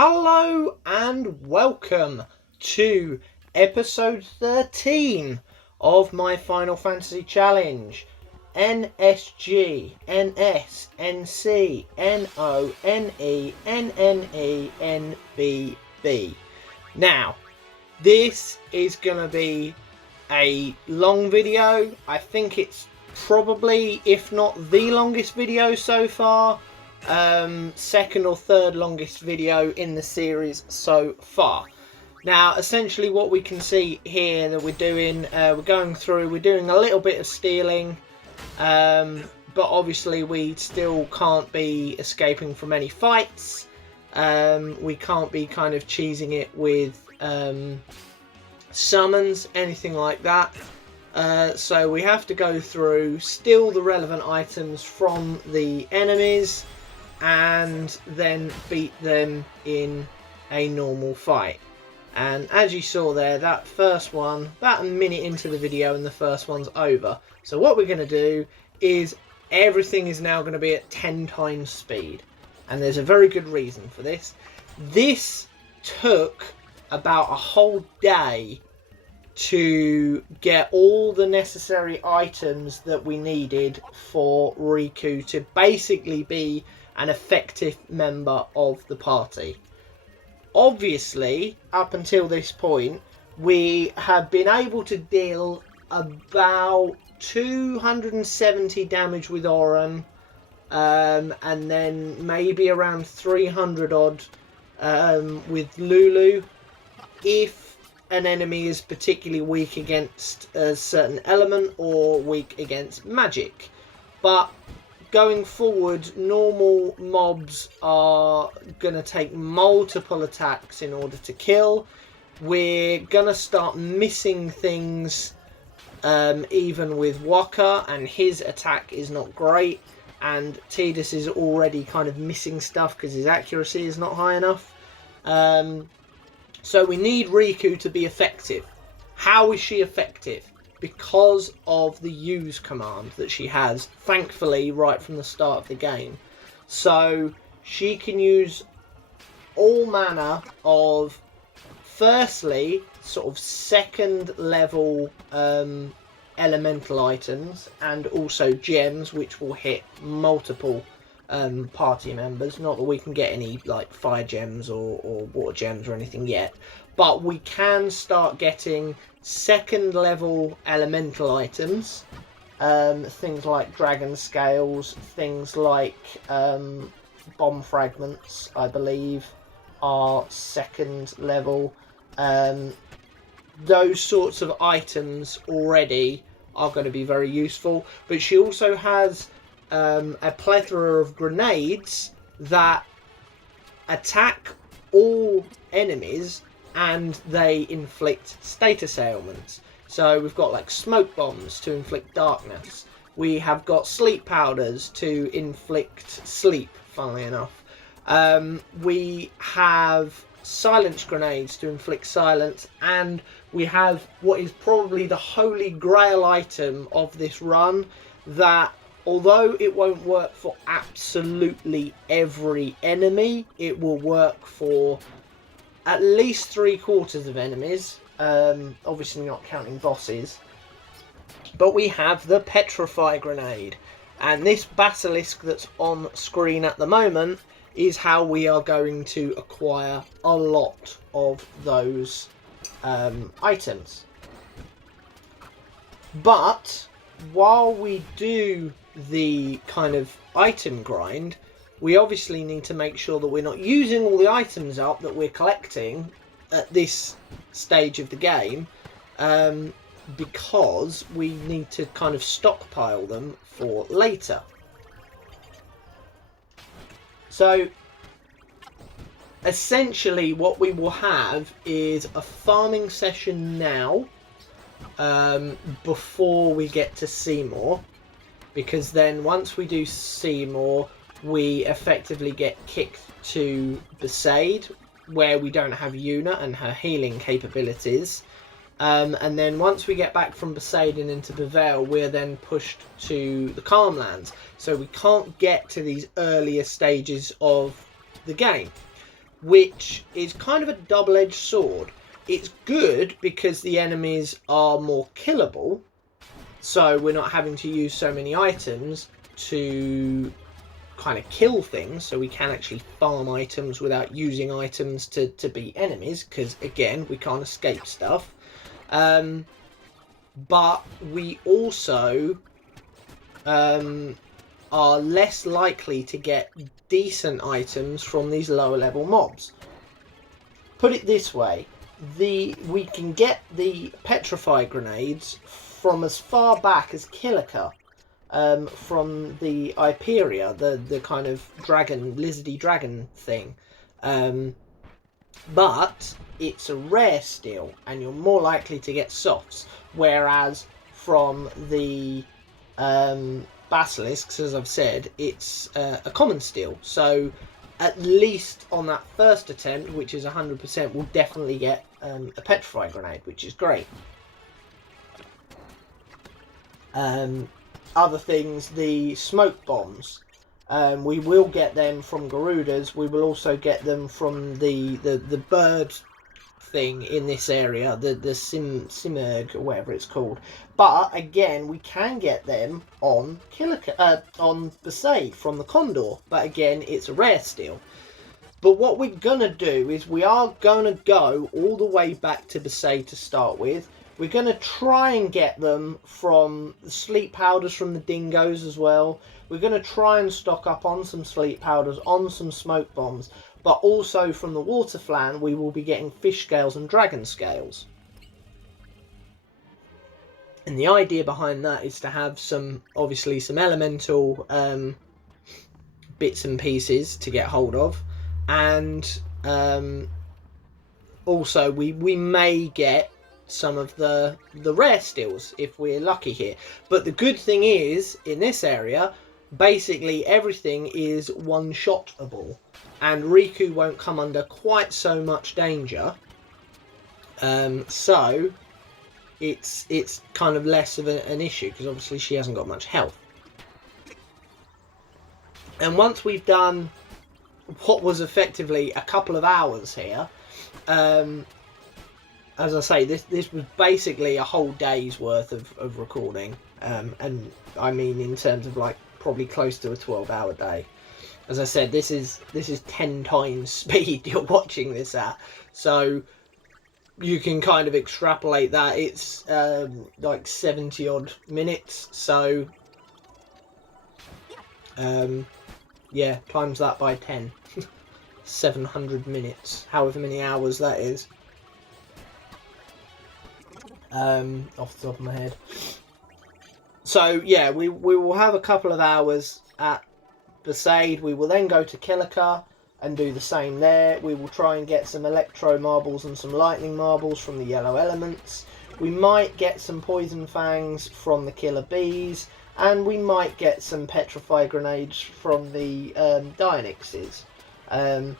Hello and welcome to episode 13 of my Final Fantasy Challenge. NSGNSNCNONENNENBB. Now, this is going to be a long video. I think it's probably, if not the longest video so far, second or third longest video in the series so far. Now, essentially what we can see here that we're doing, we're doing a little bit of stealing, but obviously we still can't be escaping from any fights. We can't be kind of cheesing it with summons, anything like that. So we have to go through, steal the relevant items from the enemies, and then beat them in a normal fight. And as you saw there, that first one, about a minute into the video and the first one's over. So what we're going to do is everything is now going to be at 10 times speed. And there's a very good reason for this. This took about a whole day to get all the necessary items that we needed for Riku to basically be an effective member of the party. Obviously, up until this point, we have been able to deal about 270 damage with Auron, and then maybe around 300 odd with Lulu, if an enemy is particularly weak against a certain element or weak against magic. But going forward, normal mobs are going to take multiple attacks in order to kill. We're going to start missing things, even with Waka, and his attack is not great. And Tidus is already kind of missing stuff because his accuracy is not high enough. So we need Riku to be effective. How is she effective? Because of the use command that she has, thankfully, right from the start of the game. So she can use all manner of, firstly, sort of second level elemental items, and also gems, which will hit multiple party members. Not that we can get any like fire gems or water gems or anything yet, but we can start getting second level elemental items, things like dragon scales, things like bomb fragments, I believe, are second level. Those sorts of items already are going to be very useful, but she also has a plethora of grenades that attack all enemies and they inflict status ailments. So we've got like smoke bombs to inflict darkness. We have got sleep powders to inflict sleep, funnily enough. We have silence grenades to inflict silence, and we have what is probably the holy grail item of this run, that although it won't work for absolutely every enemy, it will work for at least 3/4 of enemies, obviously not counting bosses. But we have the Petrify grenade, and this basilisk that's on screen at the moment is how we are going to acquire a lot of those items. But while we do the kind of item grind, we obviously need to make sure that we're not using all the items up that we're collecting at this stage of the game, because we need to kind of stockpile them for later. So essentially what we will have is a farming session now, before we get to Seymour, because then once we do Seymour, we effectively get kicked to Besaid, where we don't have Yuna and her healing capabilities. And then once we get back from Besaid and into Bevel, we're then pushed to the Calmlands. So we can't get to these earlier stages of the game. which is kind of a double-edged sword. It's good because the enemies are more killable, so we're not having to use so many items to kind of kill things, so we can actually farm items without using items to beat enemies, because again, we can't escape stuff. But we also are less likely to get decent items from these lower level mobs. Put it this way, we can get the petrify grenades from as far back as Kilika, from the Iperia, the kind of dragon, lizardy dragon thing. But it's a rare steal, and you're more likely to get softs, whereas from the basilisks, as I've said, it's a common steal. So at least on that first attempt, which is 100%, we'll definitely get a petrify grenade, which is great. Other things, the smoke bombs, we will get them from Garudas. We will also get them from the bird thing in this area, the Simurg or whatever it's called. But again, we can get them on on Besaid from the Condor. But again, it's a rare steal. But what we're gonna do is we are gonna go all the way back to Besaid to start with. We're going to try and get them from the sleep powders from the dingoes as well. We're going to try and stock up on some sleep powders, on some smoke bombs. But also from the water flan, we will be getting fish scales and dragon scales. And the idea behind that is to have some, obviously, some elemental bits and pieces to get hold of. And also, we may get some of the rare steals if we're lucky here. But the good thing is, in this area, basically everything is one-shotable, and Riku won't come under quite so much danger. So it's kind of less of an issue, because obviously she hasn't got much health. And once we've done what was effectively a couple of hours here, as I say, this was basically a whole day's worth of recording, and I mean in terms of like probably close to a 12-hour day. As I said, this is 10 times speed you're watching this at, so you can kind of extrapolate that. It's like 70 odd minutes, so yeah, times that by 10. 700 minutes, however many hours that is. Off the top of my head. So yeah, we will have a couple of hours at Besaid. We will then go to Kilika and do the same there. We will try and get some electro marbles and some lightning marbles from the yellow elements. We might get some poison fangs from the killer bees, and we might get some petrify grenades from the Dionyxes. And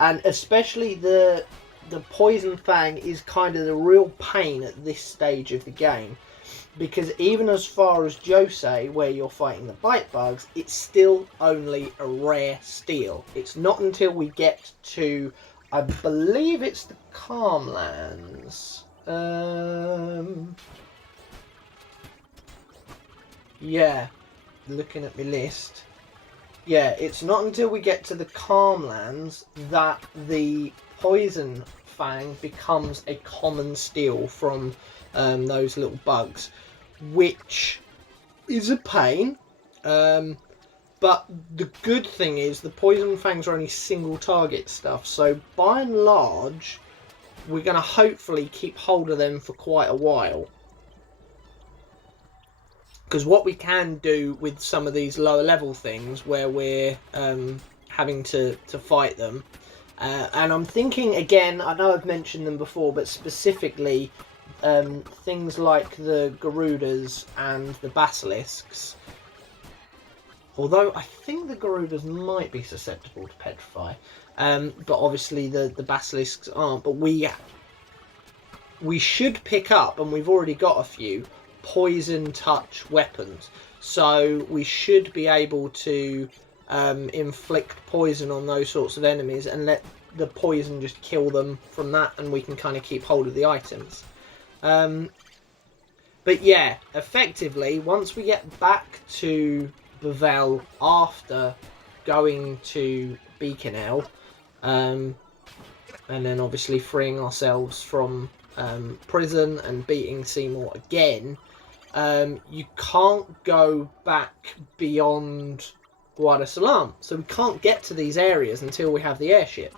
especially the poison fang is kind of the real pain at this stage of the game, because even as far as Josei, where you're fighting the bite bugs, it's still only a rare steal. It's not until we get to, I believe it's the Calmlands. Yeah, looking at my list. Yeah, it's not until we get to the Calmlands that the poison fang becomes a common steal from those little bugs, which is a pain. But the good thing is the poison fangs are only single target stuff, so by and large we're going to hopefully keep hold of them for quite a while. Because what we can do with some of these lower level things where we're having to fight them, and I'm thinking again, I know I've mentioned them before, but specifically things like the Garudas and the Basilisks. Although I think the Garudas might be susceptible to petrify, but obviously the Basilisks aren't. But we should pick up, and we've already got a few, poison touch weapons. So we should be able to inflict poison on those sorts of enemies and let the poison just kill them from that, and we can kind of keep hold of the items. But yeah, effectively, once we get back to Bevelle after going to Beacon, and then obviously freeing ourselves from prison and beating Seymour again, you can't go back beyond Guadalcanal. So we can't get to these areas until we have the airship.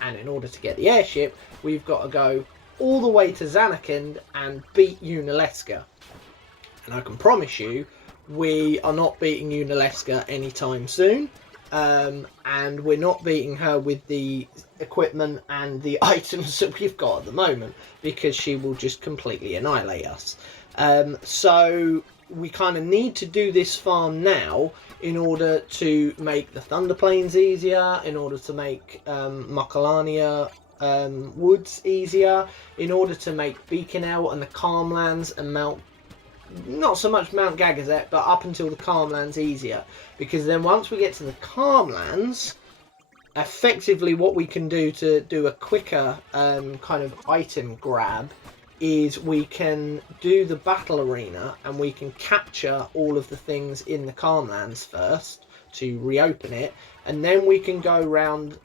And in order to get the airship, we've got to go all the way to Zanarkand and beat Unalesca. And I can promise you, we are not beating Unalesca anytime soon. And we're not beating her with the equipment and the items that we've got at the moment, because she will just completely annihilate us. So we kind of need to do this farm now in order to make the Thunder Plains easier, in order to make Macalania Woods easier, in order to make Beaconell and the Calmlands and not so much Mount Gagazet, but up until the Calmlands easier. Because then once we get to the Calmlands, effectively what we can do to do a quicker kind of item grab is we can do the battle arena and we can capture all of the things in the Calmlands first to reopen it, and then we can go around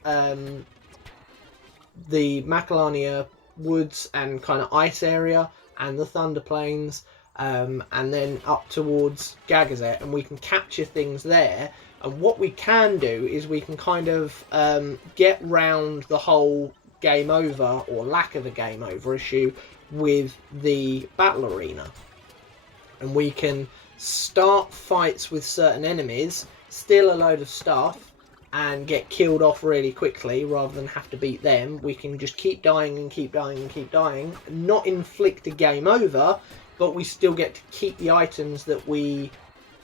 the Macalania Woods and kind of ice area and the Thunder Plains, and then up towards Gagazet, and we can capture things there. And what we can do is we can kind of get round the whole game over or lack of a game over issue with the battle arena, and we can start fights with certain enemies, steal a load of stuff and get killed off really quickly rather than have to beat them. We can just keep dying and keep dying and keep dying, not inflict a game over, but we still get to keep the items that we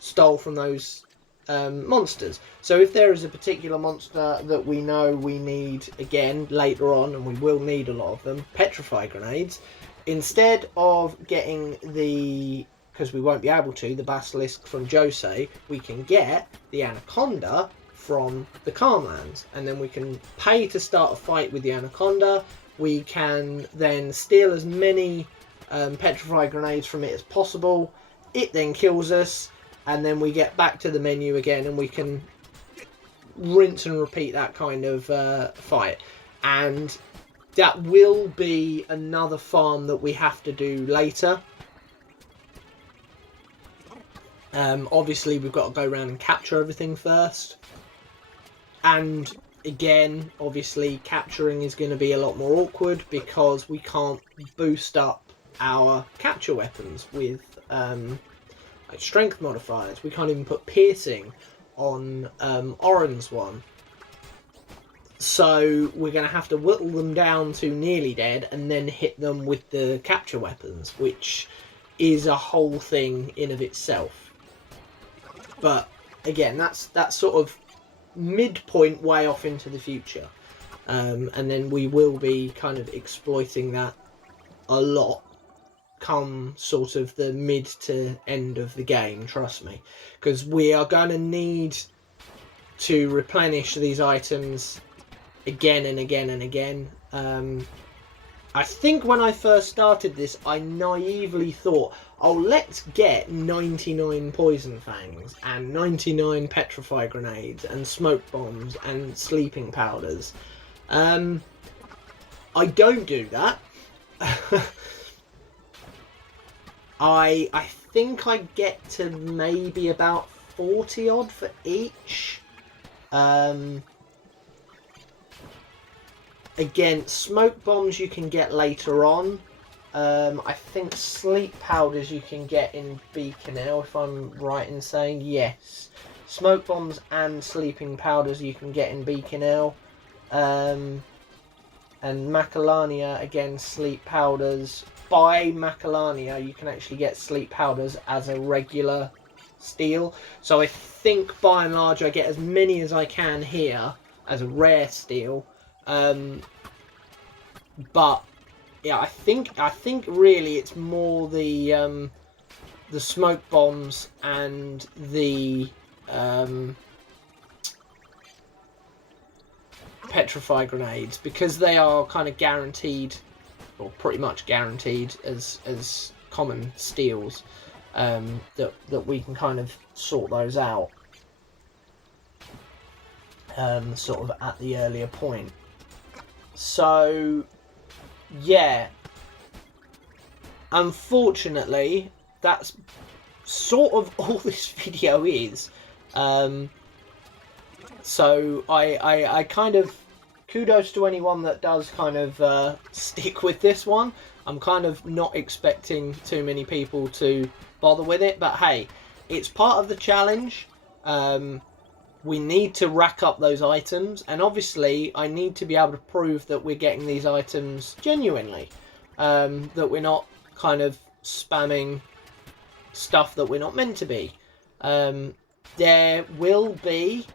stole from those monsters. So if there is a particular monster that we know we need again later on, and we will need a lot of them, petrify grenades, instead of getting because we won't be able to, the basilisk from Jose, we can get the anaconda from the Calmlands, and then we can pay to start a fight with the anaconda. We can then steal as many petrify grenades from it as possible. It then kills us, and then we get back to the menu again, and we can rinse and repeat that kind of fight. And that will be another farm that we have to do later. Obviously, we've got to go around and capture everything first. And again, obviously, capturing is going to be a lot more awkward because we can't boost up our capture weapons with like strength modifiers. We can't even put piercing on Oren's one. So we're going to have to whittle them down to nearly dead and then hit them with the capture weapons, which is a whole thing in of itself. But again, that's sort of midpoint way off into the future. And then we will be kind of exploiting that a lot come sort of the mid to end of the game, trust me. Because we are going to need to replenish these items again and again and again. I think when I first started this, I naively thought, oh, let's get 99 poison fangs and 99 petrify grenades and smoke bombs and sleeping powders. I don't do that. I think I get to maybe about 40 odd for each. Again, smoke bombs you can get later on. I think sleep powders you can get in Beaconell, if I'm right in saying. Yes. Smoke bombs and sleeping powders you can get in Beaconell. And Macalania, again, sleep powders. By Macalania, you can actually get sleep powders as a regular steal. So I think, by and large, I get as many as I can here as a rare steal. But yeah, I think really it's more the smoke bombs and the petrify grenades, because they are kind of guaranteed, or pretty much guaranteed as common steals, that we can kind of sort those out sort of at the earlier point. So yeah, unfortunately that's sort of all this video is. So I kind of, kudos to anyone that does kind of stick with this one. I'm kind of not expecting too many people to bother with it, but hey, it's part of the challenge. We need to rack up those items, and obviously I need to be able to prove that we're getting these items genuinely, that we're not kind of spamming stuff that we're not meant to be. There will be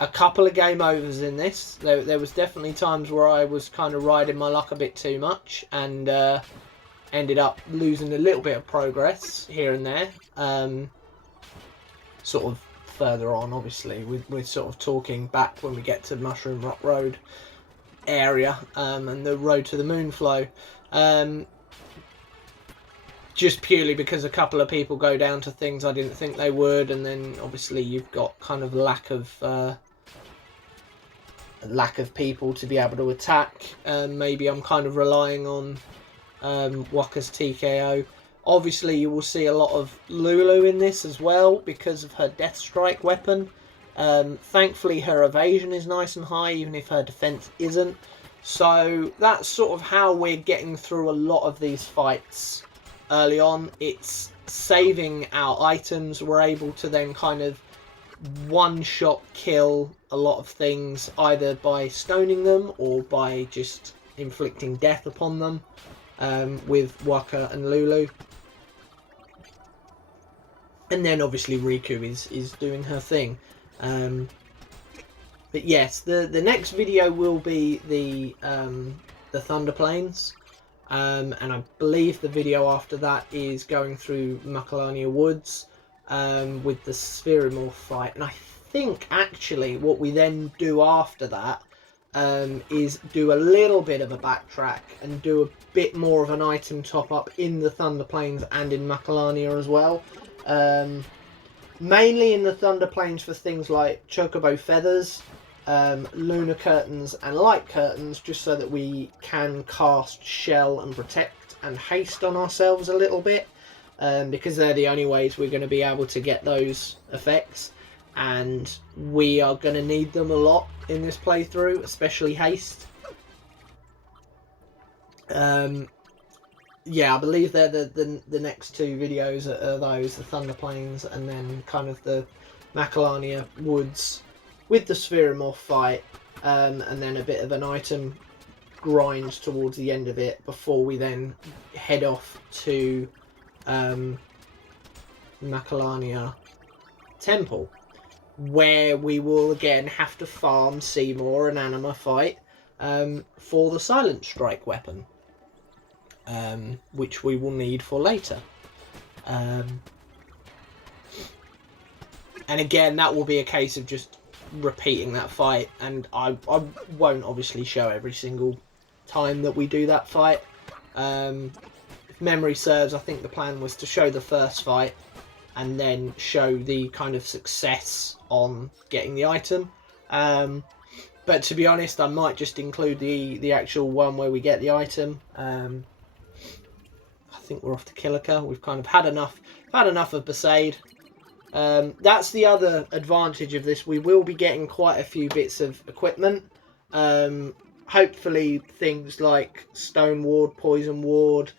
a couple of game overs in this. There was definitely times where I was kind of riding my luck a bit too much and ended up losing a little bit of progress here and there. Sort of further on, obviously, we're sort of talking back when we get to Mushroom Rock Road area and the Road to the Moon flow. Just purely because a couple of people go down to things I didn't think they would, and then obviously you've got kind of lack of people to be able to attack. Maybe I'm kind of relying on Waka's TKO. Obviously you will see a lot of Lulu in this as well because of her Death Strike weapon. Thankfully her evasion is nice and high, even if her defense isn't. So that's sort of how we're getting through a lot of these fights early on. It's saving our items. We're able to then kind of one-shot kill a lot of things, either by stoning them or by just inflicting death upon them with Waka and Lulu. And then obviously Riku is doing her thing. But yes, the next video will be the Thunder Plains. And I believe the video after that is going through Macalania Woods with the Spheromorph fight. And I think actually what we then do after that is do a little bit of a backtrack and do a bit more of an item top up in the Thunder Plains and in Macalania as well. Mainly in the Thunder Plains for things like Chocobo Feathers, Lunar Curtains and Light Curtains, just so that we can cast Shell and Protect and Haste on ourselves a little bit, because they're the only ways we're going to be able to get those effects, and we are going to need them a lot in this playthrough, especially Haste. Yeah, I believe they're the next two videos are those, the Thunder Plains and then kind of the Macalania Woods with the Spheromorph fight, and then a bit of an item grind towards the end of it before we then head off to Macalania Temple, where we will again have to farm Seymour and Anima fight for the Silent Strike weapon, which we will need for later. And again, that will be a case of just repeating that fight, and I won't obviously show every single time that we do that fight. If memory serves, I think the plan was to show the first fight and then show the kind of success on getting the item. But to be honest, I might just include the actual one where we get the item. I think we're off to Kilika. We've kind of had enough of Besaid. That's the other advantage of this. We will be getting quite a few bits of equipment. Hopefully things like Stone Ward, Poison Ward,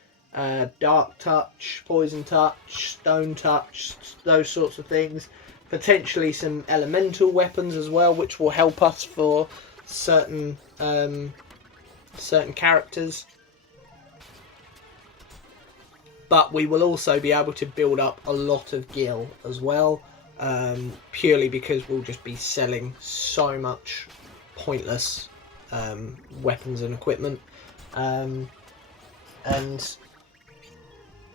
Dark Touch, Poison Touch, Stone Touch, those sorts of things. Potentially some elemental weapons as well, which will help us for certain characters. But we will also be able to build up a lot of gil as well, purely because we'll just be selling so much pointless weapons and equipment. And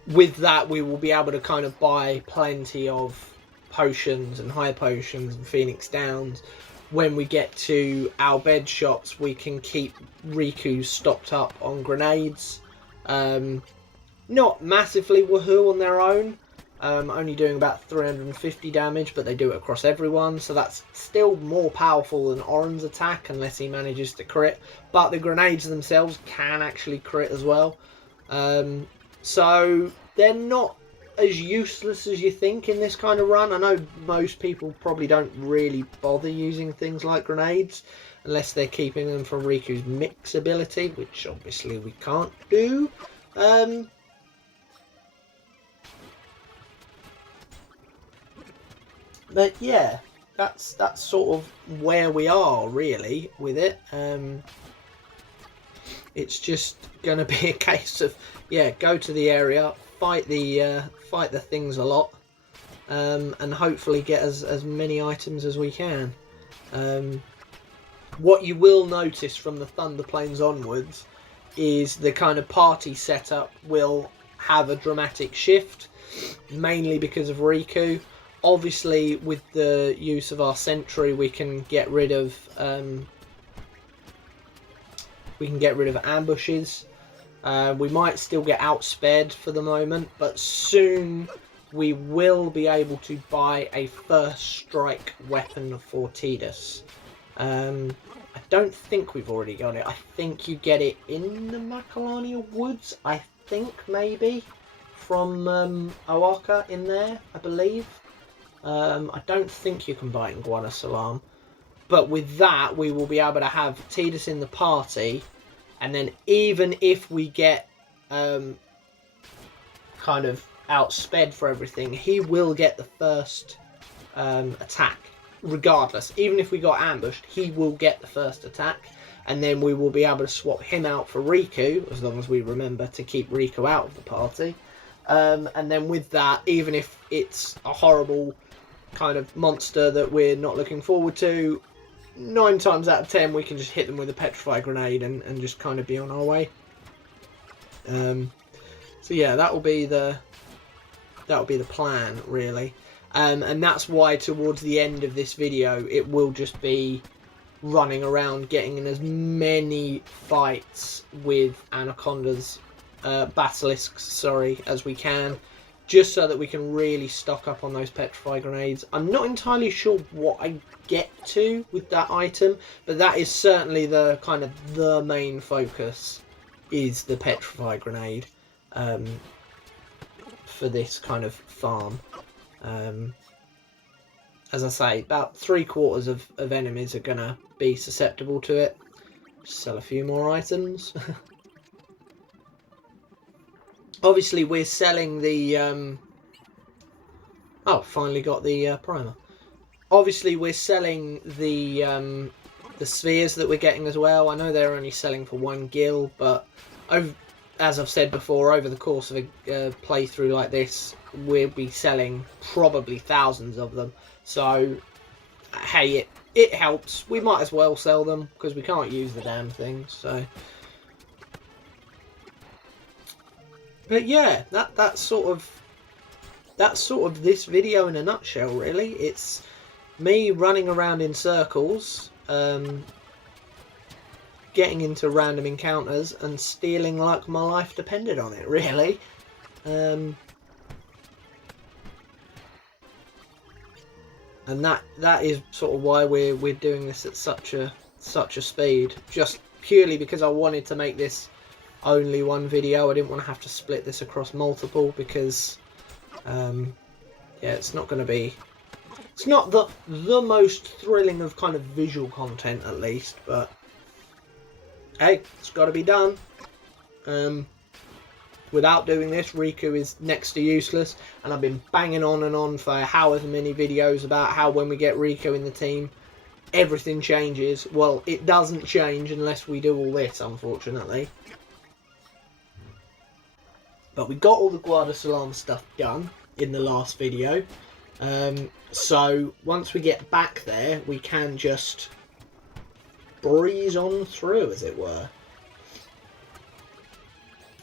with that, we will be able to kind of buy plenty of potions and high potions and Phoenix Downs, when we get to our bed shops, we can keep Riku stocked up on grenades. Not massively woohoo on their own, only doing about 350 damage, but they do it across everyone, so that's still more powerful than Orin's attack, unless he manages to crit. But the grenades themselves can actually crit as well. So they're not as useless as you think in this kind of run. I know most people probably don't really bother using things like grenades unless they're keeping them from Riku's mix ability, which obviously we can't do. But yeah, that's sort of where we are really with it. It's just going to be a case of, yeah, go to the area, fight the things a lot, and hopefully get as many items as we can. What you will notice from the Thunder Plains onwards is the kind of party setup will have a dramatic shift, mainly because of Riku. Obviously, with the use of our sentry, we can get rid of ambushes. We might still get outsped for the moment, but soon we will be able to buy a first strike weapon for Tidus. I don't think we've already got it. I think you get it in the Macalania Woods, I think, maybe, from Oaka in there, I believe. I don't think you can buy it in Guana Salam. But with that, we will be able to have Tidus in the party, and then even if we get kind of outsped for everything, he will get the first attack. Regardless, even if we got ambushed, he will get the first attack, and then we will be able to swap him out for Riku, as long as we remember to keep Riku out of the party. And then with that, even if it's a horrible kind of monster that we're not looking forward to, 9 times out of 10 we can just hit them with a petrify grenade and just kind of be on our way. So yeah, that will be the plan, really. And that's why towards the end of this video it will just be running around getting in as many fights with anacondas, basilisks, as we can, just so that we can really stock up on those petrify grenades. I'm not entirely sure what I get to with that item, but that is certainly the kind of the main focus, is the petrify grenade for this kind of farm. As I say, about 3/4 of enemies are going to be susceptible to it. Sell a few more items. Obviously, we're selling the... Oh, finally got the primer. Obviously, we're selling the spheres that we're getting as well. I know they're only selling for 1 gil, but as I've said before, over the course of a playthrough like this, we'll be selling probably thousands of them. So, hey, it helps. We might as well sell them, because we can't use the damn things, so... But yeah, that's sort of this video in a nutshell, really. It's me running around in circles, getting into random encounters and stealing like my life depended on it, really. And that is sort of why we're doing this at such a speed, just purely because I wanted to make this only one video. I didn't want to have to split this across multiple, because yeah, it's not going to be, it's not the most thrilling of kind of visual content, at least, but hey, it's got to be done. Without doing this, Riku is next to useless, and I've been banging on and on for however many videos about how when we get Riku in the team, everything changes. Well, it doesn't change unless we do all this, unfortunately. But we got all the Guarda Salam stuff done in the last video. So once we get back there, we can just breeze on through, as it were.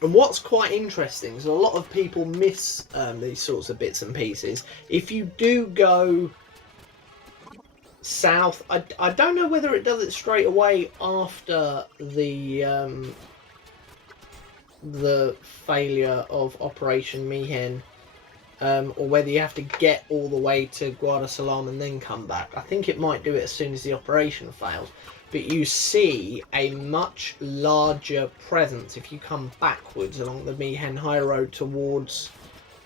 And what's quite interesting is a lot of people miss these sorts of bits and pieces. If you do go south. I don't know whether it does it straight away after the failure of Operation Mihen, or whether you have to get all the way to Guadalcanal and then come back. I think it might do it as soon as the operation fails. But you see a much larger presence if you come backwards along the Mihen High Road towards,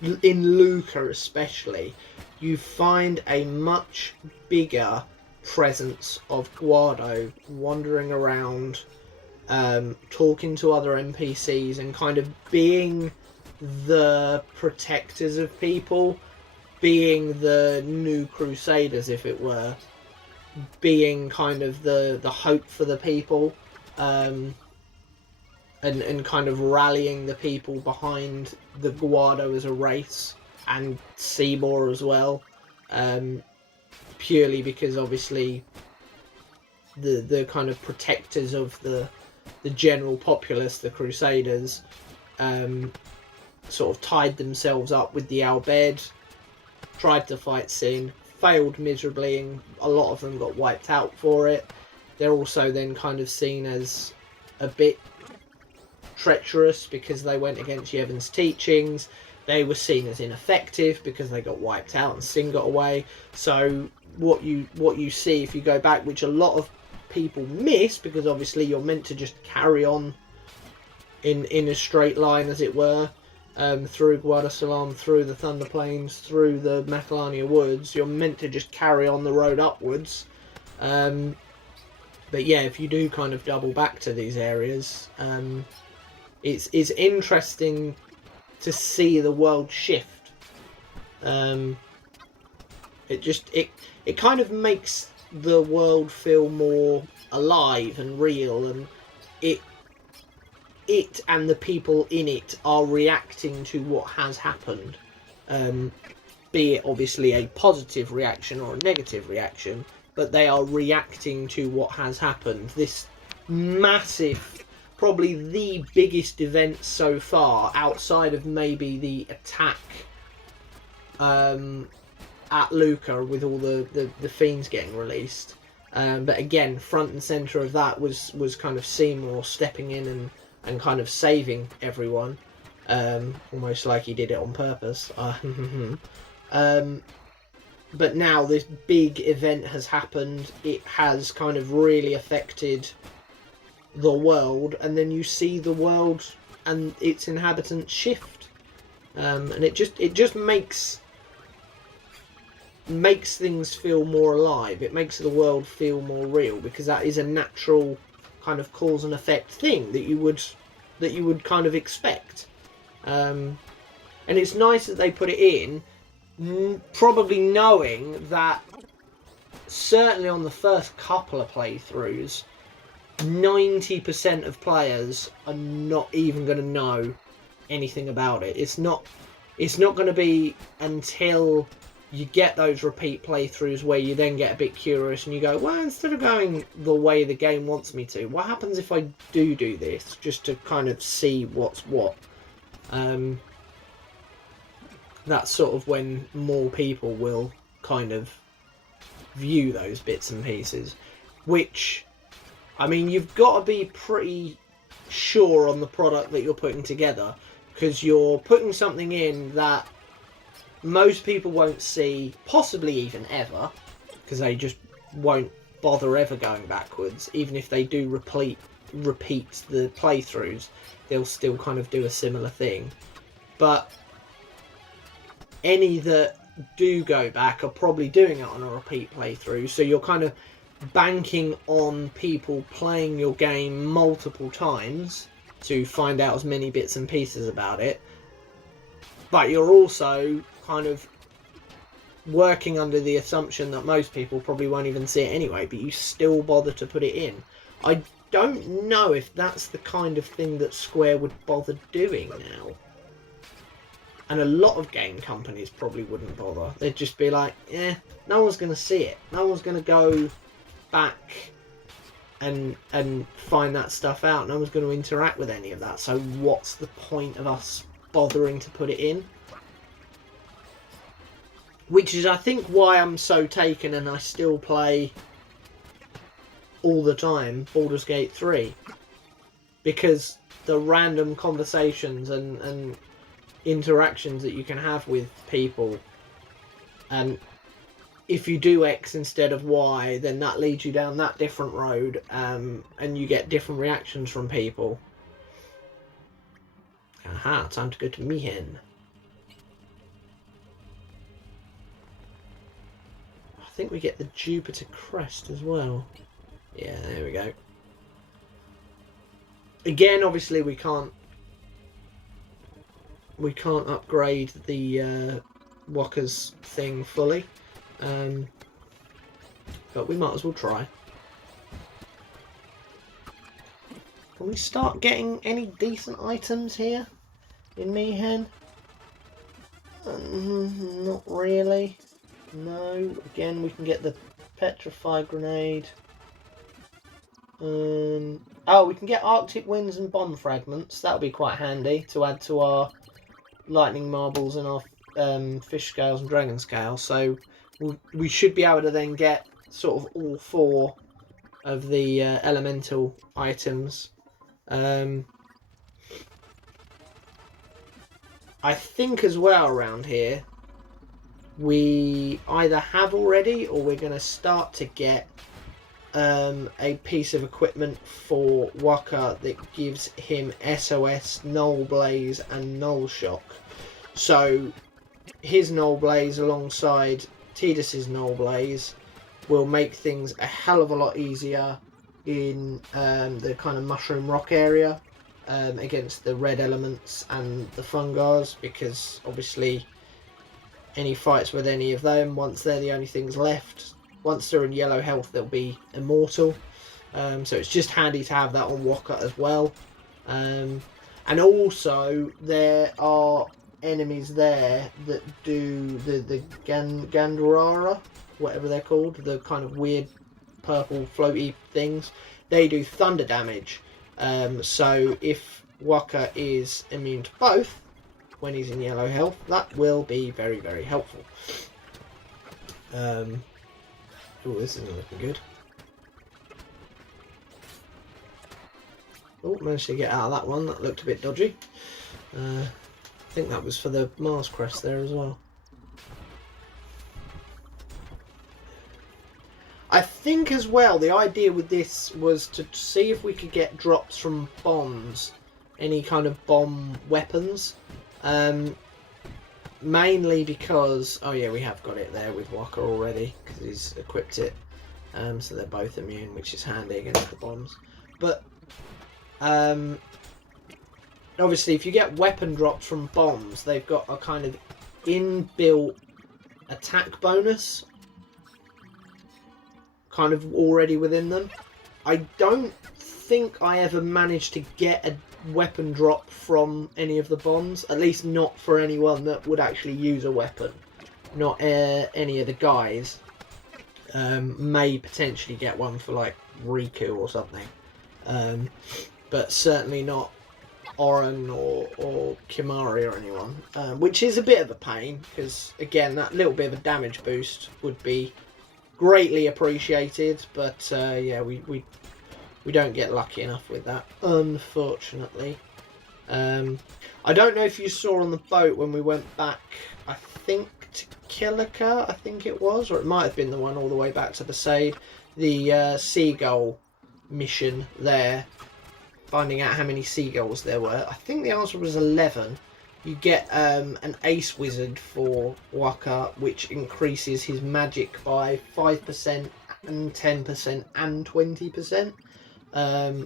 in Lucca especially, you find a much bigger presence of Guado wandering around, talking to other NPCs and kind of being the protectors of people, being the new crusaders, if it were, being kind of the hope for the people, and kind of rallying the people behind the Guado as a race, and Seymour as well, purely because obviously the kind of protectors of the general populace, the crusaders, sort of tied themselves up with the Albed, tried to fight Sin, failed miserably, and a lot of them got wiped out for it. They're also then kind of seen as a bit treacherous because they went against Yevon's teachings. They were seen as ineffective because they got wiped out and Sin got away. So what you see if you go back, which a lot of people miss, because obviously you're meant to just carry on in a straight line, as it were, through Guadalcanal, through the Thunder Plains, through the Macalania Woods. You're meant to just carry on the road upwards. But yeah, if you do kind of double back to these areas, it's interesting to see the world shift. It kind of makes the world feel more alive and real, and it and the people in it are reacting to what has happened, be it obviously a positive reaction or a negative reaction, but they are reacting to what has happened. This massive, probably the biggest event so far, outside of maybe the attack at Lucca with all the fiends getting released. But again, front and centre of that was kind of Seymour stepping in and kind of saving everyone, almost like he did it on purpose. But now this big event has happened. It has kind of really affected the world, and then you see the world and its inhabitants shift, and it just makes things feel more alive. It makes the world feel more real, because that is a natural kind of cause and effect thing that you would kind of expect. And it's nice that they put it in, probably knowing that certainly on the first couple of playthroughs, 90% of players are not even going to know anything about it. It's not going to be until you get those repeat playthroughs where you then get a bit curious and you go, well, instead of going the way the game wants me to, what happens if I do this, just to kind of see what's what. That's sort of when more people will kind of view those bits and pieces, which, I mean, you've got to be pretty sure on the product that you're putting together, because you're putting something in that most people won't see, possibly even ever, because they just won't bother ever going backwards. Even if they do repeat the playthroughs, they'll still kind of do a similar thing. But any that do go back are probably doing it on a repeat playthrough, so you're kind of banking on people playing your game multiple times to find out as many bits and pieces about it. But you're also kind of working under the assumption that most people probably won't even see it anyway, but you still bother to put it in. I don't know if that's the kind of thing that Square would bother doing now. And a lot of game companies probably wouldn't bother. They'd just be like, no one's going to see it. No one's going to go back and find that stuff out. No one's going to interact with any of that. So what's the point of us bothering to put it in? Which is, I think, why I'm so taken and I still play all the time Baldur's Gate 3. Because the random conversations and interactions that you can have with people, and if you do X instead of Y, then that leads you down that different road, and you get different reactions from people. Aha, time to go to Mihen. I think we get the Jupiter Crest as well. Yeah, there we go. Again, obviously we can't upgrade the Walker's thing fully, but we might as well try. Can we start getting any decent items here in Mihen? Not really. No. Again, we can get the Petrify Grenade. Oh, we can get Arctic Winds and Bomb Fragments. That'll be quite handy to add to our Lightning Marbles and our Fish Scales and Dragon Scales. So we should be able to then get sort of all 4 of the elemental items. I think as well around here we either have already or we're going to start to get a piece of equipment for Waka that gives him SOS, Null Blaze and Null Shock. So his Null Blaze alongside Tidus's Null Blaze will make things a hell of a lot easier in the kind of Mushroom Rock area against the red elements and the Fungars, because obviously any fights with any of them, once they're the only things left, once they're in yellow health, they'll be immortal. So it's just handy to have that on Waka as well. And also there are enemies there that do the Gandharara, whatever they're called, the kind of weird purple floaty things. They do thunder damage. So if Waka is immune to both when he's in yellow health, that will be very, very helpful. Oh, this isn't looking good. Oh, managed to get out of that one. That looked a bit dodgy. I think that was for the Mars crest there as well. I think as well the idea with this was to see if we could get drops from bombs, any kind of bomb weapons. Mainly because, oh yeah, we have got it there with Waka already because he's equipped it. So they're both immune, which is handy against the bombs. But obviously, if you get weapon drops from bombs, they've got a kind of inbuilt attack bonus kind of already within them. I don't think I ever managed to get a weapon drop from any of the bombs, at least not for anyone that would actually use a weapon. Not any of the guys. May potentially get one for like Riku or something, but certainly not Oren or Kimari or anyone, which is a bit of a pain because again that little bit of a damage boost would be greatly appreciated, but yeah, we don't get lucky enough with that, unfortunately. I don't know if you saw on the boat when we went back, I think to Kilika, I think it was, or it might have been the one all the way back to the Sade, the seagull mission there, finding out how many seagulls there were. I think the answer was 11. You get an ace wizard for Waka, which increases his magic by 5% and 10% and 20%.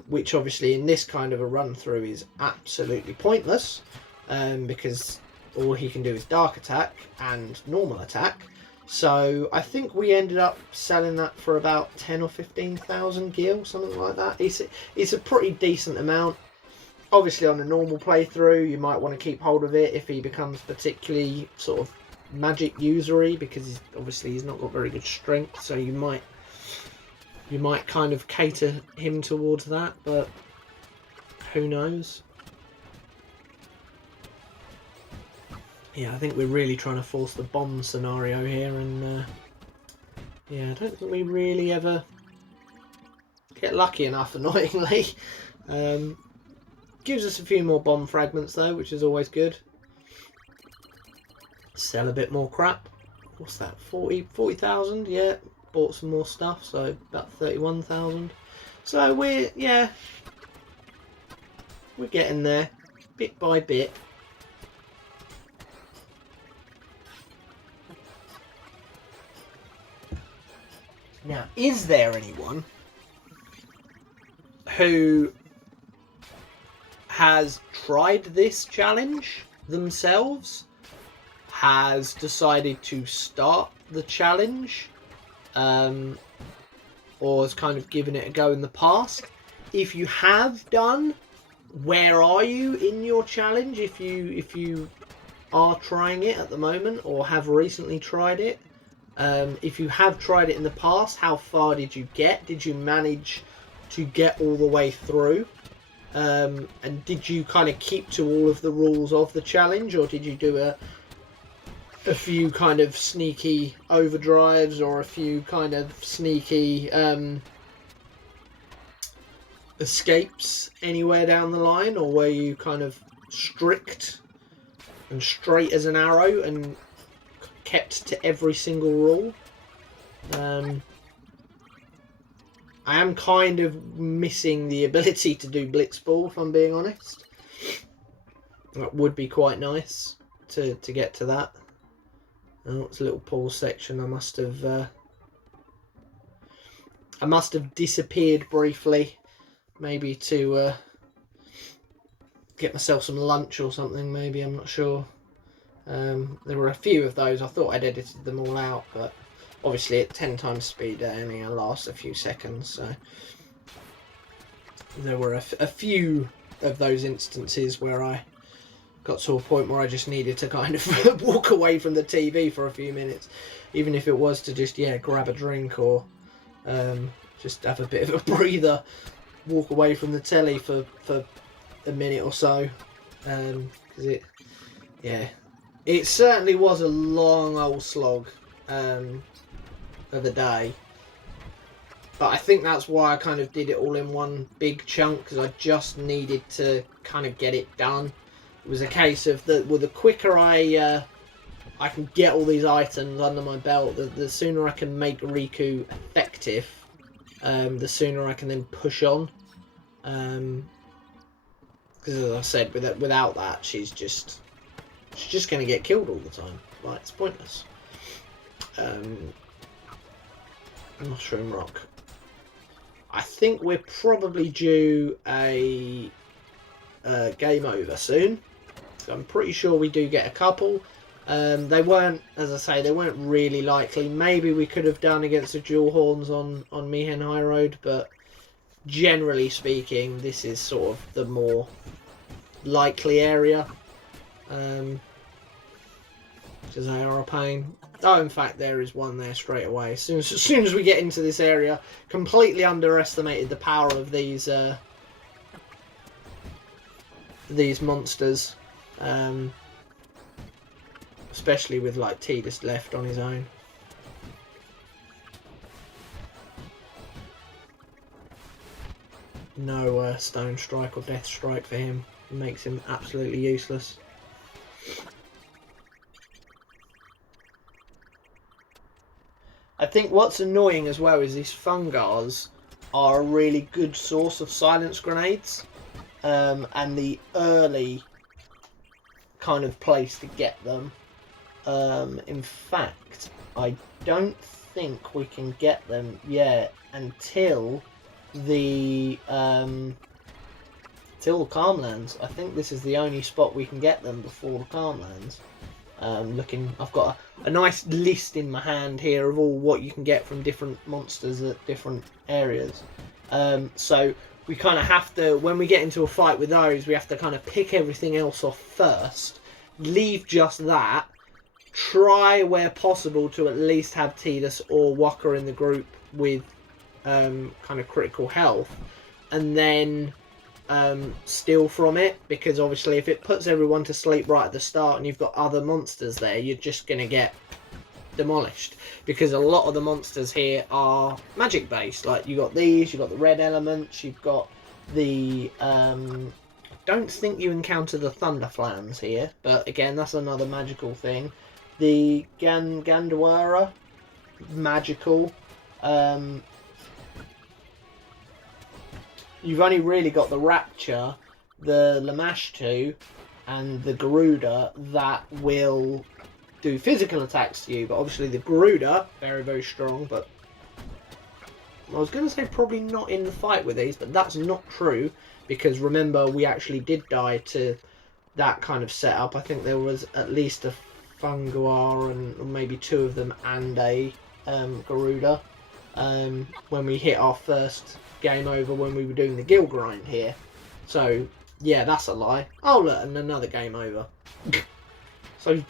Which obviously in this kind of a run through is absolutely pointless, because all he can do is dark attack and normal attack. So I think we ended up selling that for about 10 or 15,000 gil, something like that. It's a pretty decent amount. Obviously on a normal playthrough you might want to keep hold of it if he becomes particularly sort of magic usery, because he's not got very good strength, so you might kind of cater him towards that, but who knows. Yeah, I think we're really trying to force the bomb scenario here, and yeah, I don't think we really ever get lucky enough, annoyingly. Gives us a few more bomb fragments though, which is always good. Sell a bit more crap. What's that? 40,000? Yeah, bought some more stuff, so about 31,000. So we're getting there, bit by bit. Now, is there anyone who has tried this challenge themselves, has decided to start the challenge, or has kind of given it a go in the past? If you have done, where are you in your challenge? If you are trying it at the moment or have recently tried it, if you have tried it in the past, how far did you get? Did you manage to get all the way through? And did you kind of keep to all of the rules of the challenge, or did you do a few kind of sneaky overdrives, or a few kind of sneaky escapes anywhere down the line? Or were you kind of strict and straight as an arrow and kept to every single rule? I am kind of missing the ability to do Blitzball, if I'm being honest. That would be quite nice to get to that. Oh, it's a little pause section. I must have disappeared briefly, maybe to get myself some lunch or something. Maybe, I'm not sure. There were a few of those. I thought I'd edited them all out, but obviously at 10 times speed, they only last a few seconds. So there were a few of those instances where I got to a point where I just needed to kind of walk away from the TV for a few minutes, even if it was to just grab a drink, or just have a bit of a breather, walk away from the telly for a minute or so, because it certainly was a long old slog of a day. But I think that's why I kind of did it all in one big chunk, because I just needed to kind of get it done. It was a case of the quicker I can get all these items under my belt, the sooner I can make Riku effective, the sooner I can then push on. Because as I said, without that, she's just going to get killed all the time. Like, it's pointless. Mushroom Rock. I think we're probably due a game over soon. So I'm pretty sure we do get a couple. They weren't, as I say, they weren't really likely. Maybe we could have done against the dual horns on Mihen High Road, but generally speaking, this is sort of the more likely area. Because they are a pain. Oh, in fact, there is one there straight away. As soon as we get into this area, completely underestimated the power of these monsters, especially with like Tidus left on his own. No Stone Strike or Death Strike for him. It makes him absolutely useless. I think what's annoying as well is these fungars are a really good source of silence grenades, and the early kind of place to get them. In fact, I don't think we can get them yet until the Calmlands. I think this is the only spot we can get them before the Calmlands. I've got a nice list in my hand here of all what you can get from different monsters at different areas. So we kind of have to, when we get into a fight with those, we have to kind of pick everything else off first, leave just that, try where possible to at least have Tidus or Waka in the group with kind of critical health, and then steal from it, because obviously if it puts everyone to sleep right at the start and you've got other monsters there, you're just going to get demolished, because a lot of the monsters here are magic based. Like, you got these, you've got the red elements, you've got the don't think you encounter the thunder flams here, but again, that's another magical thing. The Gandawara, magical. You've only really got the Rapture, the Lamashtu, and the Garuda that will do physical attacks to you. But obviously the Garuda, very, very strong, but I was going to say probably not in the fight with these, but that's not true, because remember, we actually did die to that kind of setup. I think there was at least a Funguar and maybe two of them and a Garuda when we hit our first game over when we were doing the guild grind here. So yeah, that's a lie. Oh look, and another game over. So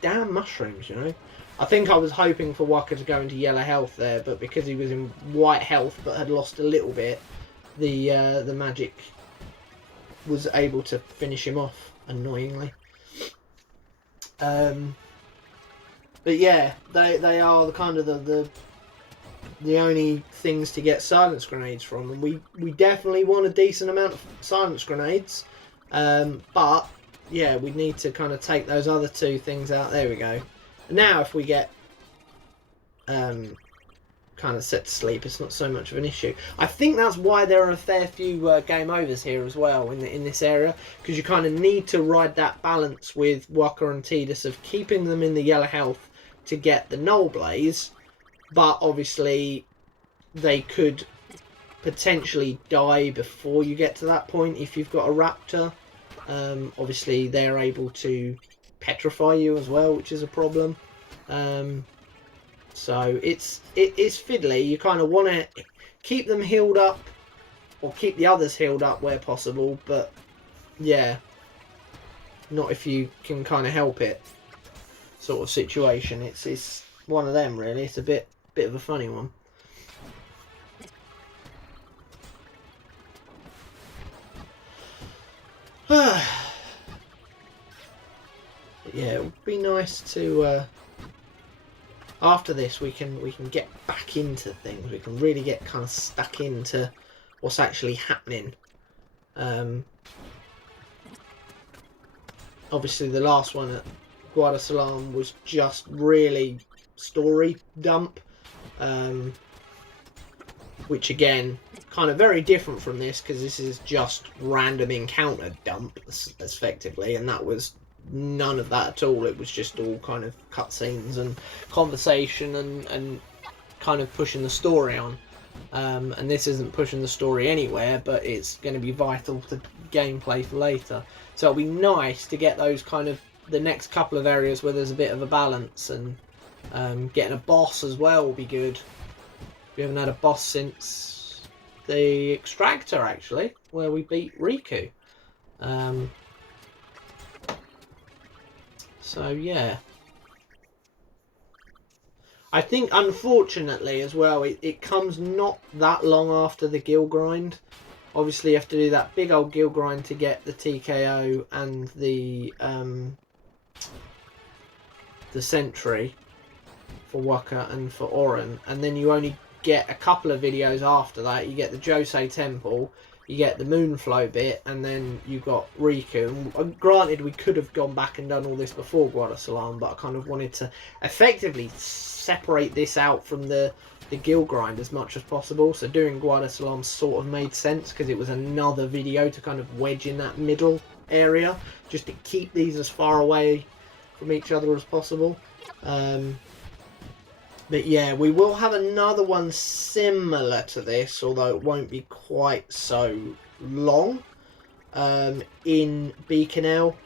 damn mushrooms, you know. I think I was hoping for Waka to go into yellow health there, but because he was in white health but had lost a little bit, the magic was able to finish him off, annoyingly. But yeah, they are the kind of the only things to get silence grenades from, and we definitely want a decent amount of silence grenades. But yeah, we need to kind of take those other two things out. There we go. Now if we get kind of set to sleep, it's not so much of an issue. I think that's why there are a fair few game overs here as well in this area, because you kind of need to ride that balance with Waka and Tidus of keeping them in the yellow health to get the Null Blaze, but obviously they could potentially die before you get to that point if you've got a Raptor. Obviously they're able to petrify you as well, which is a problem. So it's fiddly. You kind of want to keep them healed up, or keep the others healed up where possible, but yeah, not if you can kind of help it, sort of situation. It's one of them, really. It's a bit of a funny one. Yeah, it would be nice to after this we can get back into things. We can really get kind of stuck into what's actually happening. Obviously the last one at Guadalsalam was just really story dump, which again, kind of very different from this, because this is just random encounter dump effectively, and that was none of that at all. It was just all kind of cutscenes and conversation and kind of pushing the story on. And this isn't pushing the story anywhere, but it's going to be vital to gameplay for later. So it'll be nice to get those kind of the next couple of areas where there's a bit of a balance, and getting a boss as well will be good. We haven't had a boss since the Extractor, actually, where we beat Riku. So yeah, I think unfortunately as well it comes not that long after the guild grind. Obviously you have to do that big old guild grind to get the TKO and the sentry for Waka and for Orin, and then you only get a couple of videos after that. You get the Josei Temple, you get the Moonflow bit, and then you got Riku. And granted, we could have gone back and done all this before Guadalsalam, but I kind of wanted to effectively separate this out from the guild grind as much as possible. So doing Guadalsalam sort of made sense, because it was another video to kind of wedge in that middle area, just to keep these as far away from each other as possible. But yeah, we will have another one similar to this, although it won't be quite so long, in Beaconell,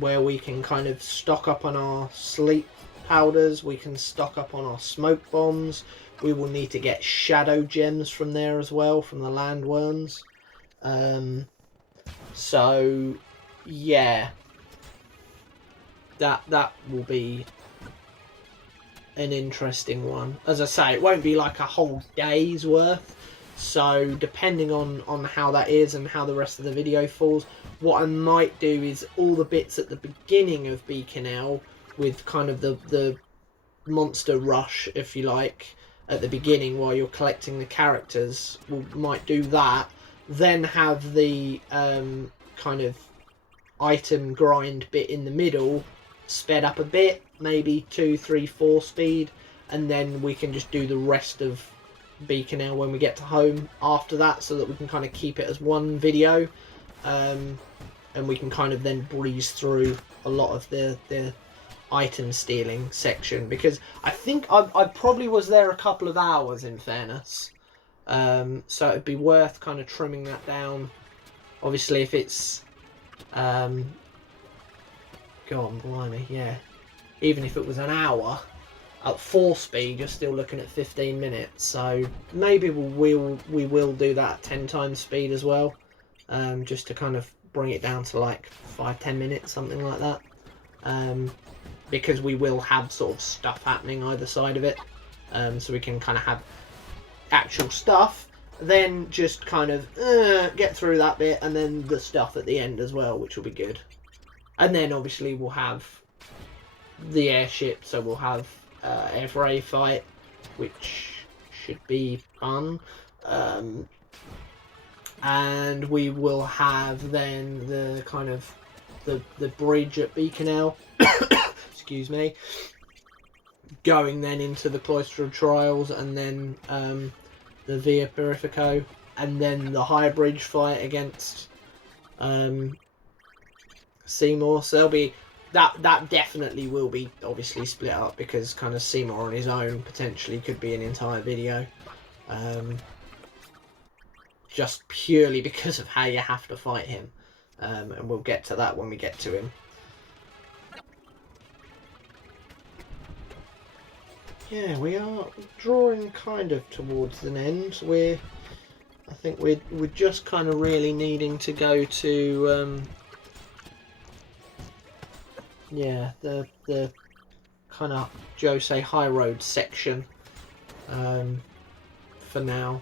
where we can kind of stock up on our sleep powders, we can stock up on our smoke bombs. We will need to get shadow gems from there as well, from the landworms. So yeah, that will be an interesting one. As I say, it won't be like a whole day's worth, So depending on how that is and how the rest of the video falls, what I might do is all the bits at the beginning of Beacon L with kind of the monster rush, if you like, at the beginning while you're collecting the characters, might do that, then have the kind of item grind bit in the middle sped up a bit, maybe 2, 3, 4 speed, and then we can just do the rest of Beacon L when we get to home after that, so that we can kind of keep it as one video, and we can kind of then breeze through a lot of the item stealing section, because I think I probably was there a couple of hours, in fairness, so it'd be worth kind of trimming that down. Obviously, if it's go on, blimey, yeah, even if it was an hour at 4 speed, you're still looking at 15 minutes, so maybe we will do that at 10 times speed as well, just to kind of bring it down to like 5-10 minutes, something like that, because we will have sort of stuff happening either side of it, so we can kind of have actual stuff, then just kind of get through that bit, and then the stuff at the end as well, which will be good. And then obviously we'll have the airship, so we'll have air for a fight, which should be fun, and we will have then the kind of the bridge at Beacon L excuse me, going then into the Cloistral Trials, and then the Via Purifico, and then the high bridge fight against Seymour. So there'll be that definitely will be obviously split up, because kind of Seymour on his own potentially could be an entire video, just purely because of how you have to fight him, and we'll get to that when we get to him. Yeah, we are drawing kind of towards an end. I think we're just kind of really needing to go to yeah, the kind of Jose High Road section for now.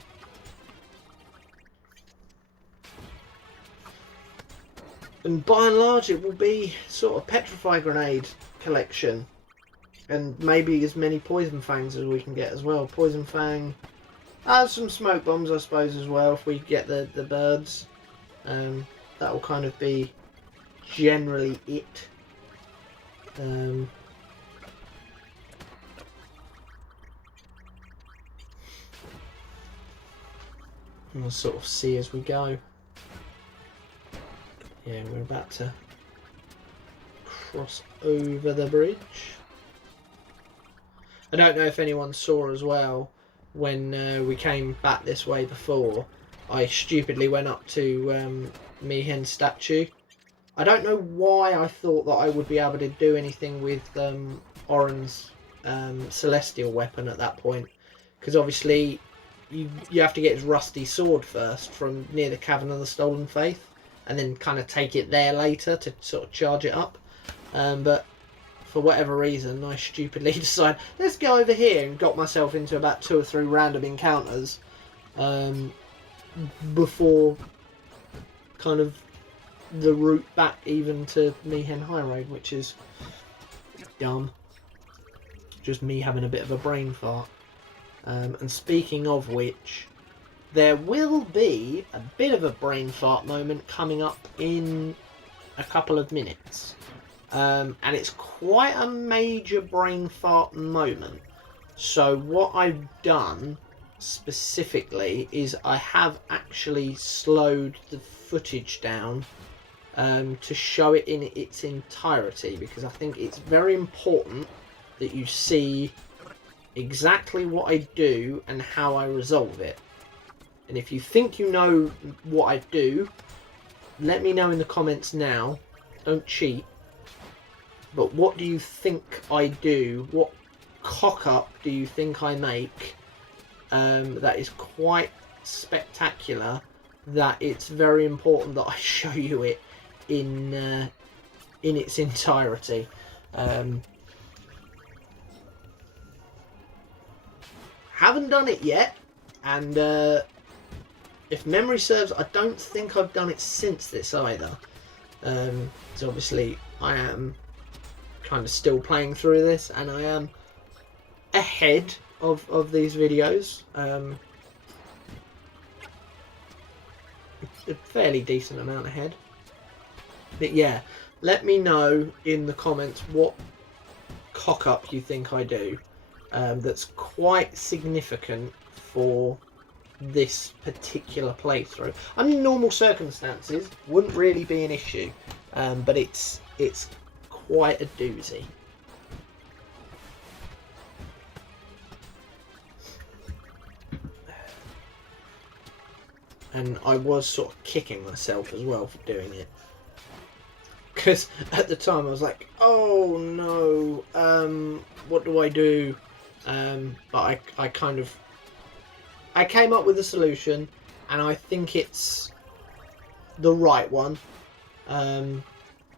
And by and large, it will be sort of Petrify Grenade collection. And maybe as many Poison Fangs as we can get as well. Poison Fang. Some Smoke Bombs, I suppose, as well, if we get the birds. That will kind of be generally it. We'll sort of see as we go. Yeah, we're about to cross over the bridge. I don't know if anyone saw as well, when we came back this way before, I stupidly went up to Mihen's statue. I don't know why I thought that I would be able to do anything with Oren's celestial weapon at that point, because obviously you have to get his rusty sword first from near the Cavern of the Stolen Faith, and then kind of take it there later to sort of charge it up, but for whatever reason, I stupidly decided, let's go over here, and got myself into about 2 or 3 random encounters before kind of the route back even to Mihen High Road, which is dumb. Just me having a bit of a brain fart. And speaking of which, there will be a bit of a brain fart moment coming up in a couple of minutes. And it's quite a major brain fart moment. So what I've done specifically is I have actually slowed the footage down to show it in its entirety, because I think it's very important that you see exactly what I do and how I resolve it. And if you think you know what I do, let me know in the comments now. Don't cheat. But what do you think I do? What cock-up do you think I make that is quite spectacular, that it's very important that I show you it in its entirety? Haven't done it yet, and if memory serves, I don't think I've done it since this either. So obviously I am kind of still playing through this, and I am ahead of these videos. A fairly decent amount ahead. But yeah, let me know in the comments what cock-up you think I do that's quite significant for this particular playthrough. Under normal circumstances, wouldn't really be an issue, but it's quite a doozy. And I was sort of kicking myself as well for doing it. Because at the time I was like, oh no, what do I do? But I kind of... I came up with a solution, and I think it's the right one. I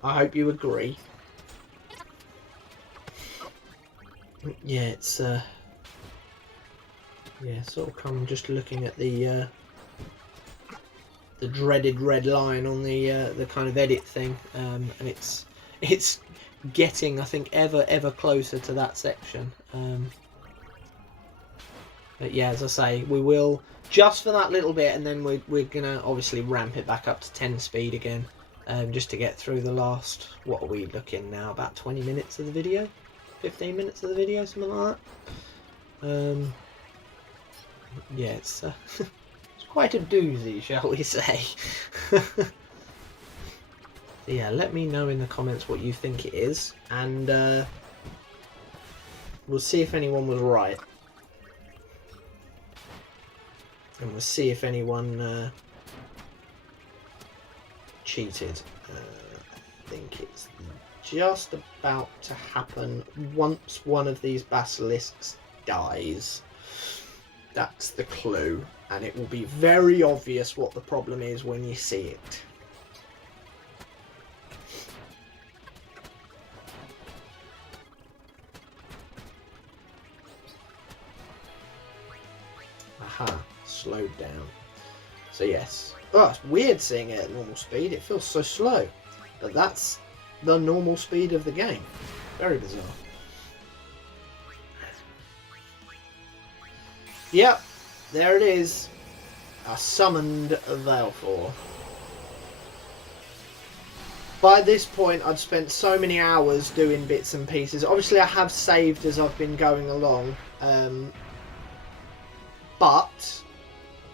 hope you agree. Yeah, it's... yeah, sort of come just looking at the dreaded red line on the kind of edit thing, and it's getting, I think, ever closer to that section. But yeah, as I say, we will just for that little bit, and then we're gonna obviously ramp it back up to 10 speed again, just to get through the last, what are we looking now, about 20 minutes of the video, 15 minutes of the video, something like that. Yeah, it's quite a doozy, shall we say. Yeah, let me know in the comments what you think it is, and we'll see if anyone was right. And we'll see if anyone cheated. I think it's just about to happen once one of these basilisks dies. That's the clue, and it will be very obvious what the problem is when you see it. Aha, slowed down. So yes. Oh, it's weird seeing it at normal speed. It feels so slow. But that's the normal speed of the game. Very bizarre. Yep, there it is. I summoned Valfor. By this point, I'd spent so many hours doing bits and pieces. Obviously, I have saved as I've been going along. But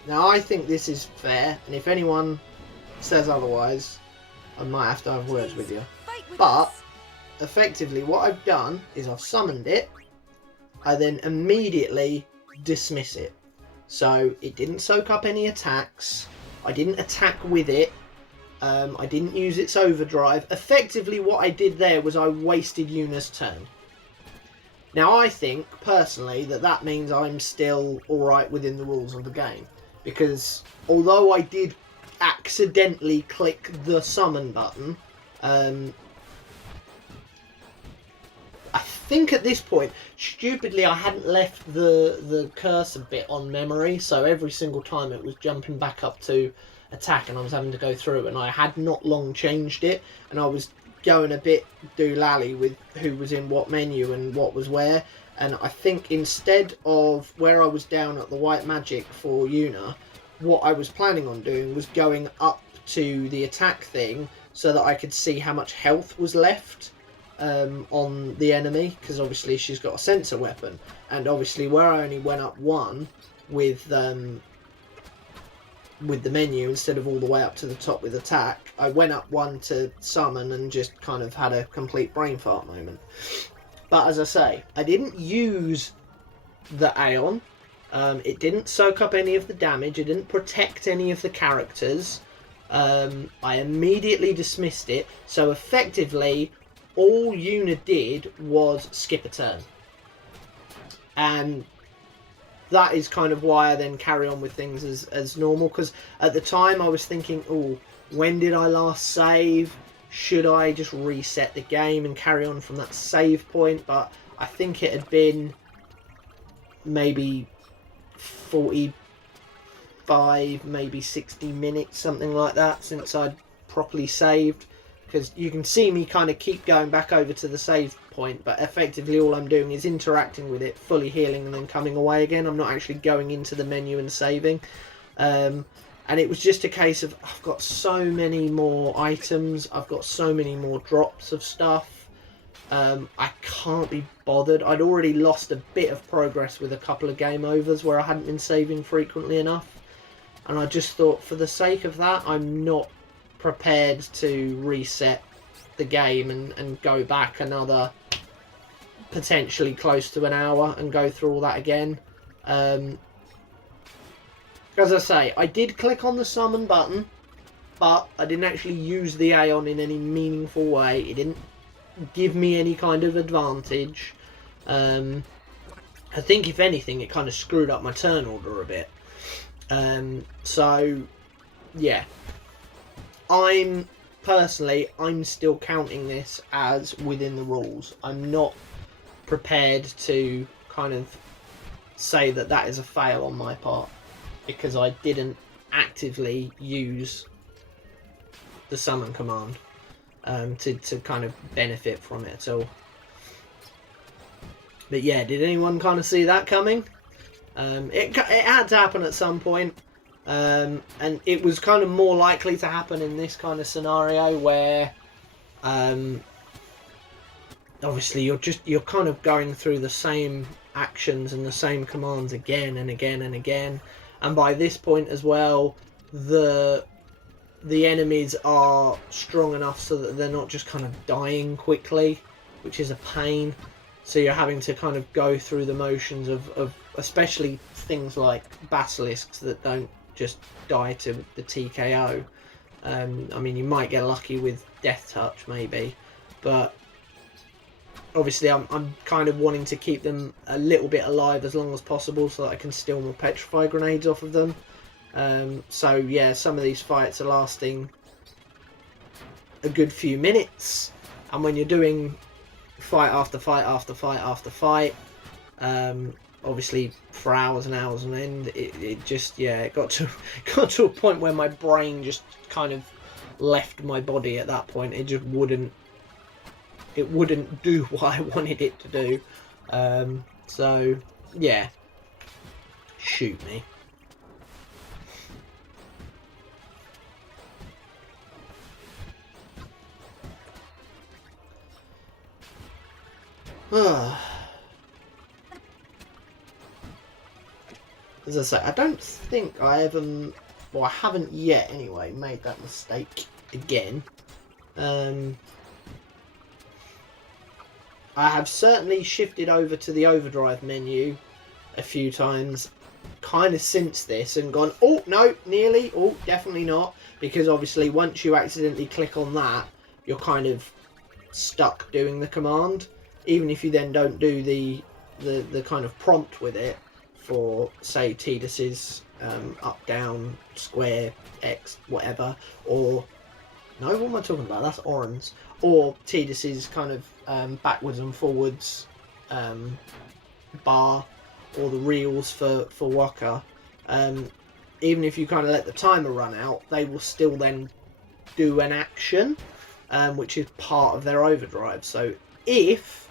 now I think this is fair, and if anyone says otherwise, I might have to have words with you. But effectively, what I've done is I've summoned it. I then immediately dismiss it. So it didn't soak up any attacks. I didn't attack with it. I didn't use its overdrive. Effectively, what I did there was I wasted Yuna's turn. Now, I think, personally, that means I'm still alright within the rules of the game. Because, although I did accidentally click the summon button, I think at this point, stupidly, I hadn't left the cursor bit on memory, so every single time it was jumping back up to attack, and I was having to go through, and I had not long changed it, and I was going a bit doolally with who was in what menu and what was where, and I think instead of where I was down at the white magic for Yuna, what I was planning on doing was going up to the attack thing so that I could see how much health was left on the enemy, because obviously she's got a sensor weapon, and obviously where I only went up one with the menu instead of all the way up to the top with attack, I went up one to summon and just kind of had a complete brain fart moment. But as I say, I didn't use the Aeon. It didn't soak up any of the damage. It didn't protect any of the characters. I immediately dismissed it. So effectively, all Yuna did was skip a turn. And that is kind of why I then carry on with things as normal, because at the time I was thinking, oh, when did I last save? Should I just reset the game and carry on from that save point? But I think it had been maybe 40 55, maybe 60 minutes, something like that, since I'd properly saved. Because you can see me kind of keep going back over to the save point, but effectively all I'm doing is interacting with it, fully healing, and then coming away again. I'm not actually going into the menu and saving. And it was just a case of, I've got so many more items, I've got so many more drops of stuff, I can't be bothered. I'd already lost a bit of progress with a couple of game overs where I hadn't been saving frequently enough, and I just thought, for the sake of that, I'm not prepared to reset the game and go back another potentially close to an hour and go through all that again. As I say, I did click on the summon button, but I didn't actually use the Aeon in any meaningful way. It didn't give me any kind of advantage. I think, if anything, it kind of screwed up my turn order a bit. So, yeah. I'm still counting this as within the rules. I'm not prepared to kind of say that that is a fail on my part, because I didn't actively use the summon command to kind of benefit from it at all. But yeah, did anyone kind of see that coming? It had to happen at some point, and it was kind of more likely to happen in this kind of scenario where obviously you're kind of going through the same actions and the same commands again and again and again. And by this point as well, the enemies are strong enough so that they're not just kind of dying quickly, which is a pain. So you're having to kind of go through the motions of especially things like basilisks that don't just die to the TKO. I mean, you might get lucky with Death Touch maybe, but obviously I'm kind of wanting to keep them a little bit alive as long as possible so that I can steal more Petrify grenades off of them. So yeah, some of these fights are lasting a good few minutes, and when you're doing fight after fight after fight after fight, obviously for hours and hours on end, it just, yeah, it got to a point where my brain just kind of left my body at that point. It just wouldn't do what I wanted it to do. So yeah, shoot me. As I say, I don't think I ever, well, I haven't yet anyway, made that mistake again. I have certainly shifted over to the Overdrive menu a few times kind of since this and gone, oh no, nearly, oh definitely not, because obviously once you accidentally click on that, you're kind of stuck doing the command, even if you then don't do the kind of prompt with it for, say, Tidus's up, down, square, X, whatever, or no, what am I talking about? That's Oran's. Or Tidus's kind of backwards and forwards bar, or the reels for Waka. Even if you kind of let the timer run out, they will still then do an action, which is part of their overdrive. So if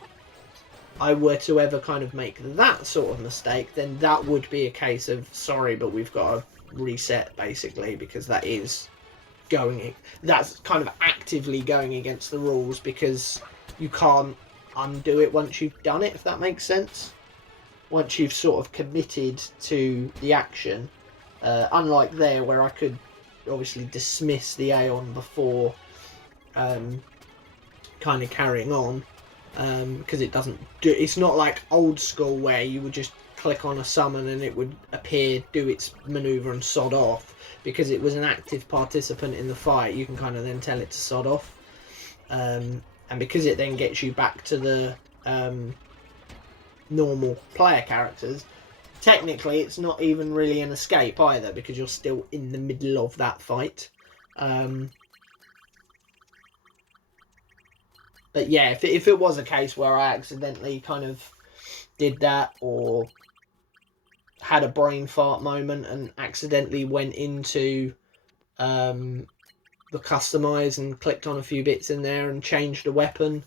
I were to ever kind of make that sort of mistake, then that would be a case of, sorry, but we've got to reset, basically, because that is that's kind of actively going against the rules, because you can't undo it once you've done it, if that makes sense. Once you've sort of committed to the action, unlike there where I could obviously dismiss the Aeon before kind of carrying on, because it doesn't do, it's not like old school where you would just click on a summon and it would appear, do its maneuver and sod off. Because it was an active participant in the fight, you can kind of then tell it to sod off, and because it then gets you back to the normal player characters, technically it's not even really an escape either, because you're still in the middle of that fight. But yeah, if it was a case where I accidentally kind of did that, or had a brain fart moment and accidentally went into the Customise and clicked on a few bits in there and changed a weapon,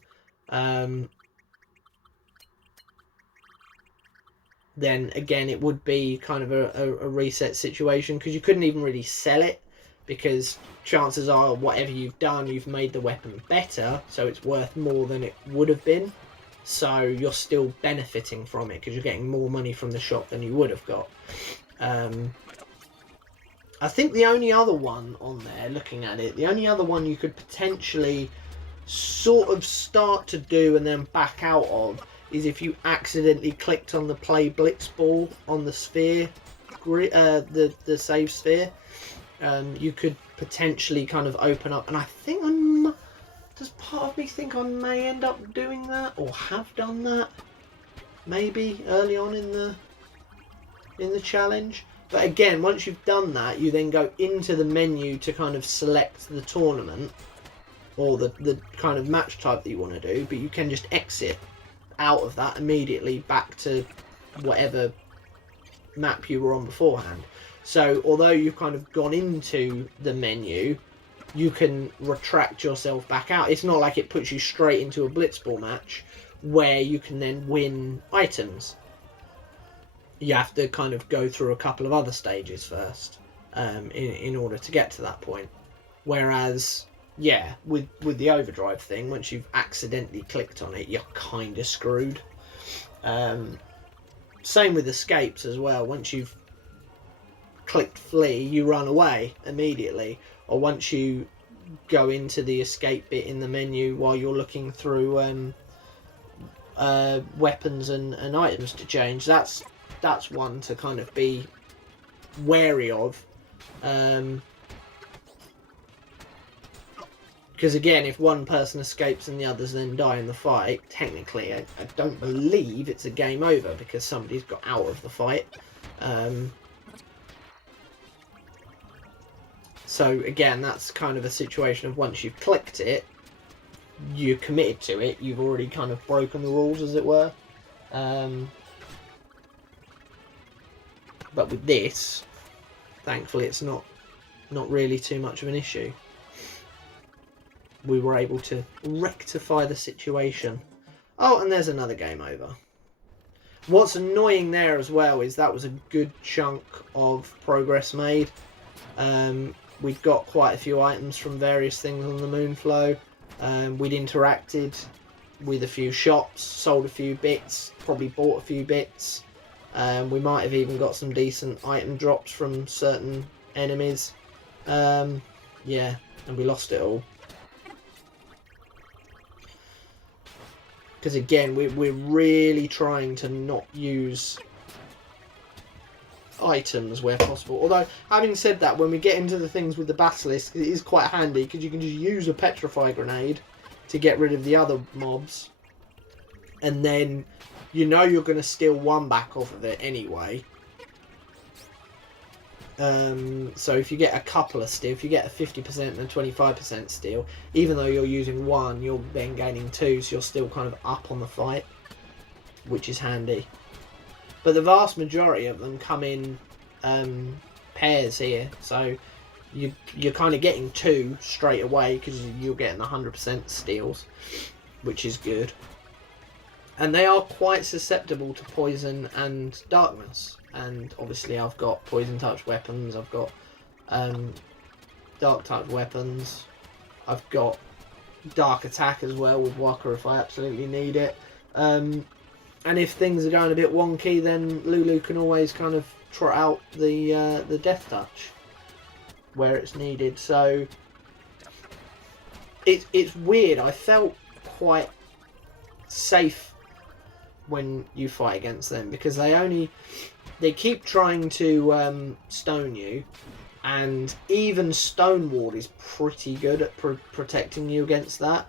then again it would be kind of a reset situation, because you couldn't even really sell it, because chances are whatever you've done, you've made the weapon better, so it's worth more than it would have been. So you're still benefiting from it because you're getting more money from the shop than you would have got. I think the only other one on there, looking at it, the only other one you could potentially sort of start to do and then back out of is if you accidentally clicked on the play Blitzball on the sphere, the save sphere. You could potentially kind of open up, and I think does part of me think I may end up doing that, or have done that, maybe early on in the challenge. But again, once you've done that, you then go into the menu to kind of select the tournament or the kind of match type that you want to do, but you can just exit out of that immediately back to whatever map you were on beforehand. So although you've kind of gone into the menu, you can retract yourself back out. It's not like it puts you straight into a Blitzball match where you can then win items. You have to kind of go through a couple of other stages first in order to get to that point. Whereas, yeah, with the Overdrive thing, once you've accidentally clicked on it, you're kind of screwed. Same with escapes as well. Once you've clicked flee, you run away immediately. Or once you go into the escape bit in the menu while you're looking through weapons and items to change, that's one to kind of be wary of. Because again, if one person escapes and the others then die in the fight, technically I don't believe it's a game over because somebody's got out of the fight. So again, that's kind of a situation of once you've clicked it, you're committed to it, you've already kind of broken the rules, as it were. But with this, thankfully it's not really too much of an issue. We were able to rectify the situation. Oh, and there's another game over. What's annoying there as well is that was a good chunk of progress made. We'd got quite a few items from various things on the Moonflow. We'd interacted with a few shops, sold a few bits, probably bought a few bits. We might have even got some decent item drops from certain enemies. Yeah, and we lost it all. Because again, we're really trying to not use items where possible. Although, having said that, when we get into the things with the Basilisk, it is quite handy because you can just use a Petrify Grenade to get rid of the other mobs. And then you know you're going to steal one back off of it anyway. So if you get a couple of steal, if you get a 50% and a 25% steal, even though you're using one, you're then gaining two, so you're still kind of up on the fight, which is handy. But the vast majority of them come in pairs here, so you're kind of getting two straight away because you're getting 100% steals, which is good. And they are quite susceptible to poison and darkness. And obviously I've got poison touch weapons, I've got dark touch weapons, I've got dark attack as well with Waka if I absolutely need it. And if things are going a bit wonky, then Lulu can always kind of trot out the death touch where it's needed. So it's weird. I felt quite safe when you fight against them because they keep trying to stone you, and even Stone Ward is pretty good at protecting you against that.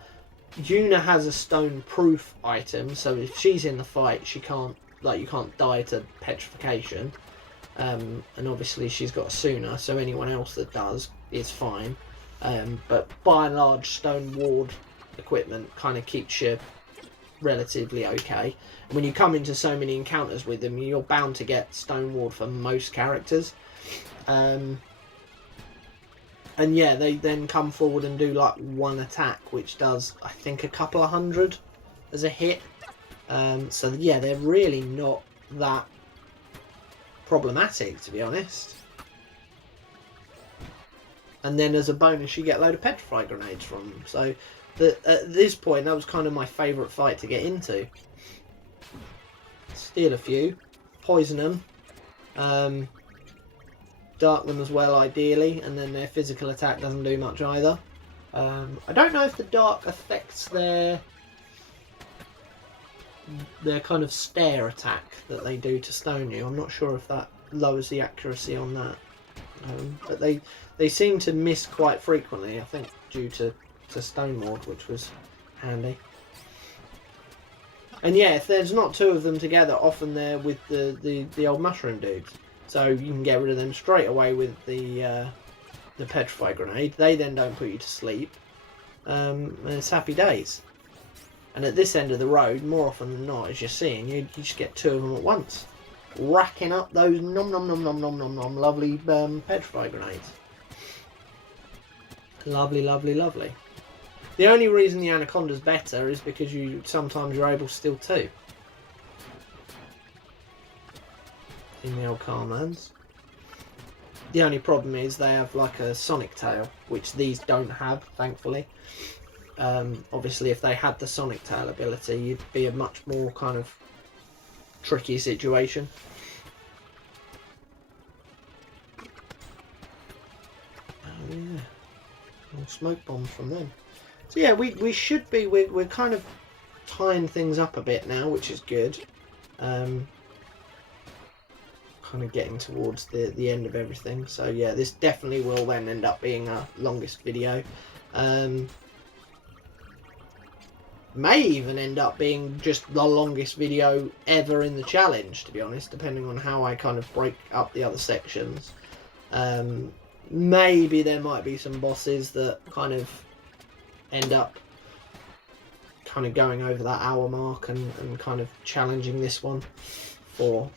Yuna has a stone proof item, so if she's in the fight, she can't, like, you can't die to petrification. And obviously she's got a Suna, so anyone else that does is fine. But by and large, Stone Ward equipment kind of keeps you relatively okay. And when you come into so many encounters with them, you're bound to get stonewalled for most characters. And yeah, they then come forward and do like one attack, which does, I think, a couple of hundred as a hit. So yeah, they're really not that problematic, to be honest. And then as a bonus, you get a load of petrify grenades from them. So at this point, that was kind of my favourite fight to get into. Steal a few, poison them, dark them as well, ideally, and then their physical attack doesn't do much either. I don't know if the dark affects their kind of stare attack that they do to stone you. I'm not sure if that lowers the accuracy on that. But they seem to miss quite frequently, I think, due to Stonewalled, which was handy. And yeah, if there's not two of them together, often they're with the old mushroom dudes. So you can get rid of them straight away with the petrify grenade. They then don't put you to sleep. And it's happy days. And at this end of the road, more often than not, as you're seeing, you just get two of them at once, racking up those nom nom nom nom nom nom nom lovely petrify grenades. Lovely, lovely, lovely. The only reason the Anaconda's better is because sometimes you're able to steal two. In the old Carmans. The only problem is they have like a sonic tail, which these don't have, thankfully. Obviously, if they had the sonic tail ability, you'd be a much more kind of tricky situation. Oh yeah, more smoke bombs from them. So yeah, we should be, we're kind of tying things up a bit now, which is good. Kind of getting towards the end of everything. So yeah, this definitely will then end up being our longest video. May even end up being just the longest video ever in the challenge, to be honest, depending on how I kind of break up the other sections. Maybe there might be some bosses that kind of end up kind of going over that hour mark and kind of challenging this one for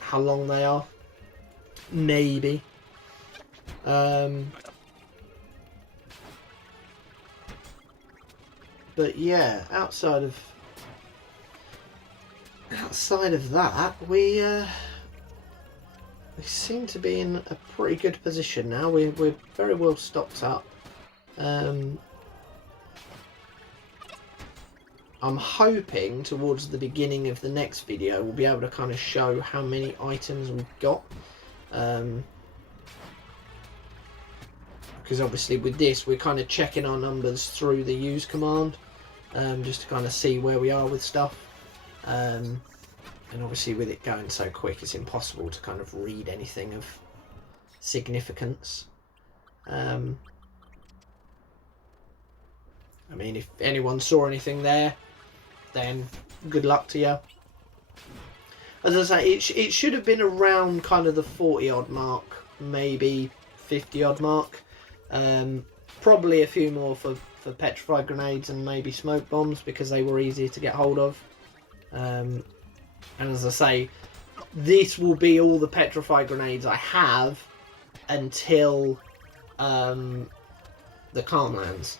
how long they are. Maybe. But yeah, outside of that, we seem to be in a pretty good position now. We're very well stocked up. I'm hoping towards the beginning of the next video we'll be able to kind of show how many items we've got. Because obviously with this we're kind of checking our numbers through the use command, just to kind of see where we are with stuff. And obviously with it going so quick, it's impossible to kind of read anything of significance. I mean, if anyone saw anything there, then good luck to you. As I say, it should have been around kind of the 40 odd mark, maybe 50 odd mark. Probably a few more for petrified grenades and maybe smoke bombs, because they were easier to get hold of. And as I say, this will be all the petrified grenades I have until the calm lands.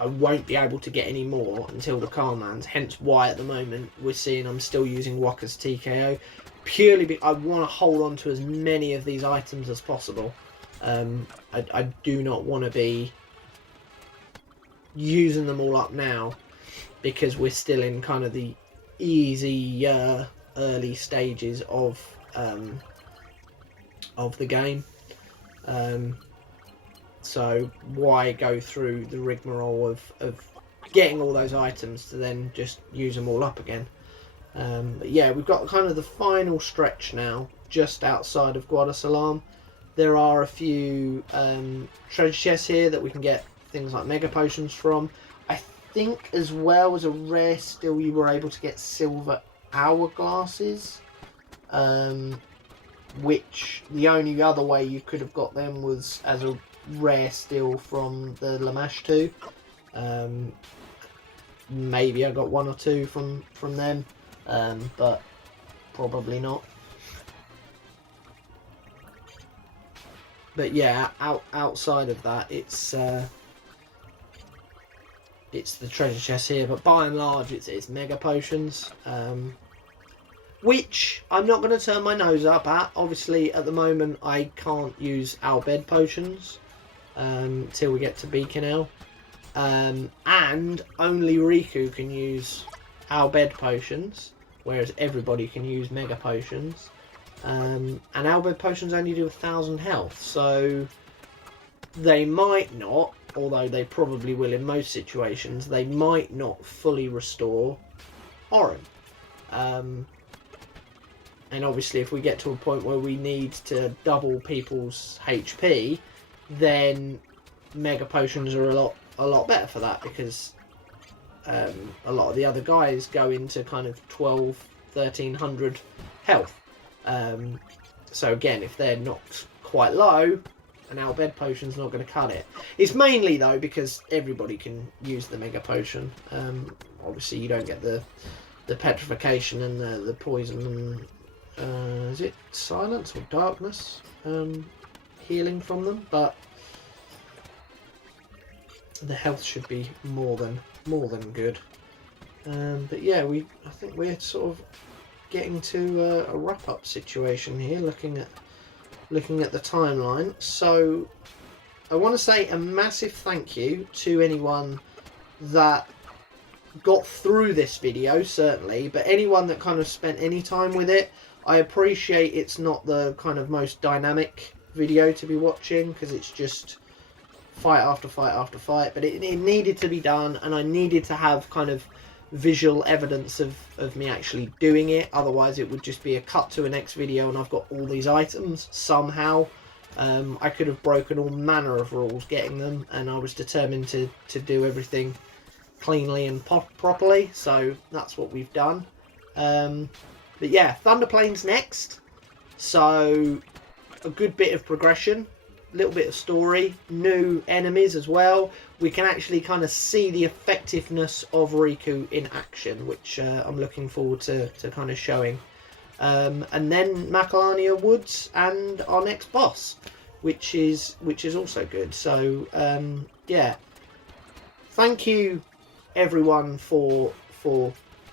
I won't be able to get any more until the calm lands, hence why at the moment we're seeing I'm still using Wakka's TKO, purely because I want to hold on to as many of these items as possible. I do not want to be using them all up now, because we're still in kind of the easy early stages of the game. So why go through the rigmarole of getting all those items to then just use them all up again? But yeah, we've got kind of the final stretch now, just outside of Guadasalam. There are a few treasure chests here that we can get things like mega potions from. I think as well as a rare still you were able to get silver hourglasses, which the only other way you could have got them was as a rare still from the Lamash 2, maybe I got 1 or 2 from them, but probably not. But yeah, outside of that, it's the treasure chest here. But by and large, it's mega potions, which I'm not going to turn my nose up at. Obviously, at the moment, I can't use our bed potions till we get to Beacon L. And only Riku can use our bed potions, whereas everybody can use mega potions. And our bed potions only do 1,000 health, so they might not, although they probably will in most situations, they might not fully restore Orin. And obviously if we get to a point where we need to double people's HP, then mega potions are a lot better for that, because a lot of the other guys go into kind of 1,200-1,300 health. So again, if they're knocked quite low, an our bed potion's not going to cut it. It's mainly though because everybody can use the mega potion. Obviously you don't get the petrification and the poison and is it silence or darkness healing from them, but the health should be more than good. But yeah, I think we're sort of getting to a wrap-up situation here, looking at the timeline. So I want to say a massive thank you to anyone that got through this video, certainly, but anyone that kind of spent any time with it. I appreciate it's not the kind of most dynamic video to be watching, because it's just fight after fight after fight, but it needed to be done, and I needed to have kind of visual evidence of me actually doing it. Otherwise it would just be a cut to a next video and I've got all these items somehow. I could have broken all manner of rules getting them, and I was determined to do everything cleanly and properly, so that's what we've done. But yeah, Thunderplane's next, so a good bit of progression, a little bit of story, new enemies as well. We can actually kind of see the effectiveness of Riku in action, which I'm looking forward to kind of showing. And then Macalania Woods and our next boss, which is also good. So yeah, thank you everyone for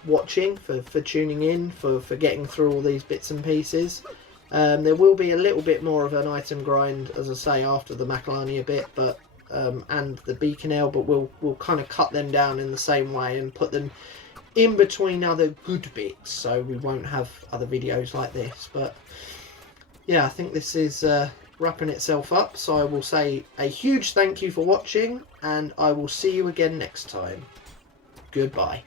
watching, for tuning in, for getting through all these bits and pieces. There will be a little bit more of an item grind, as I say, after the Macalania bit, but and the Beacon Ale, but we'll kind of cut them down in the same way and put them in between other good bits, so we won't have other videos like this. But yeah, I think this is wrapping itself up, so I will say a huge thank you for watching, and I will see you again next time. Goodbye.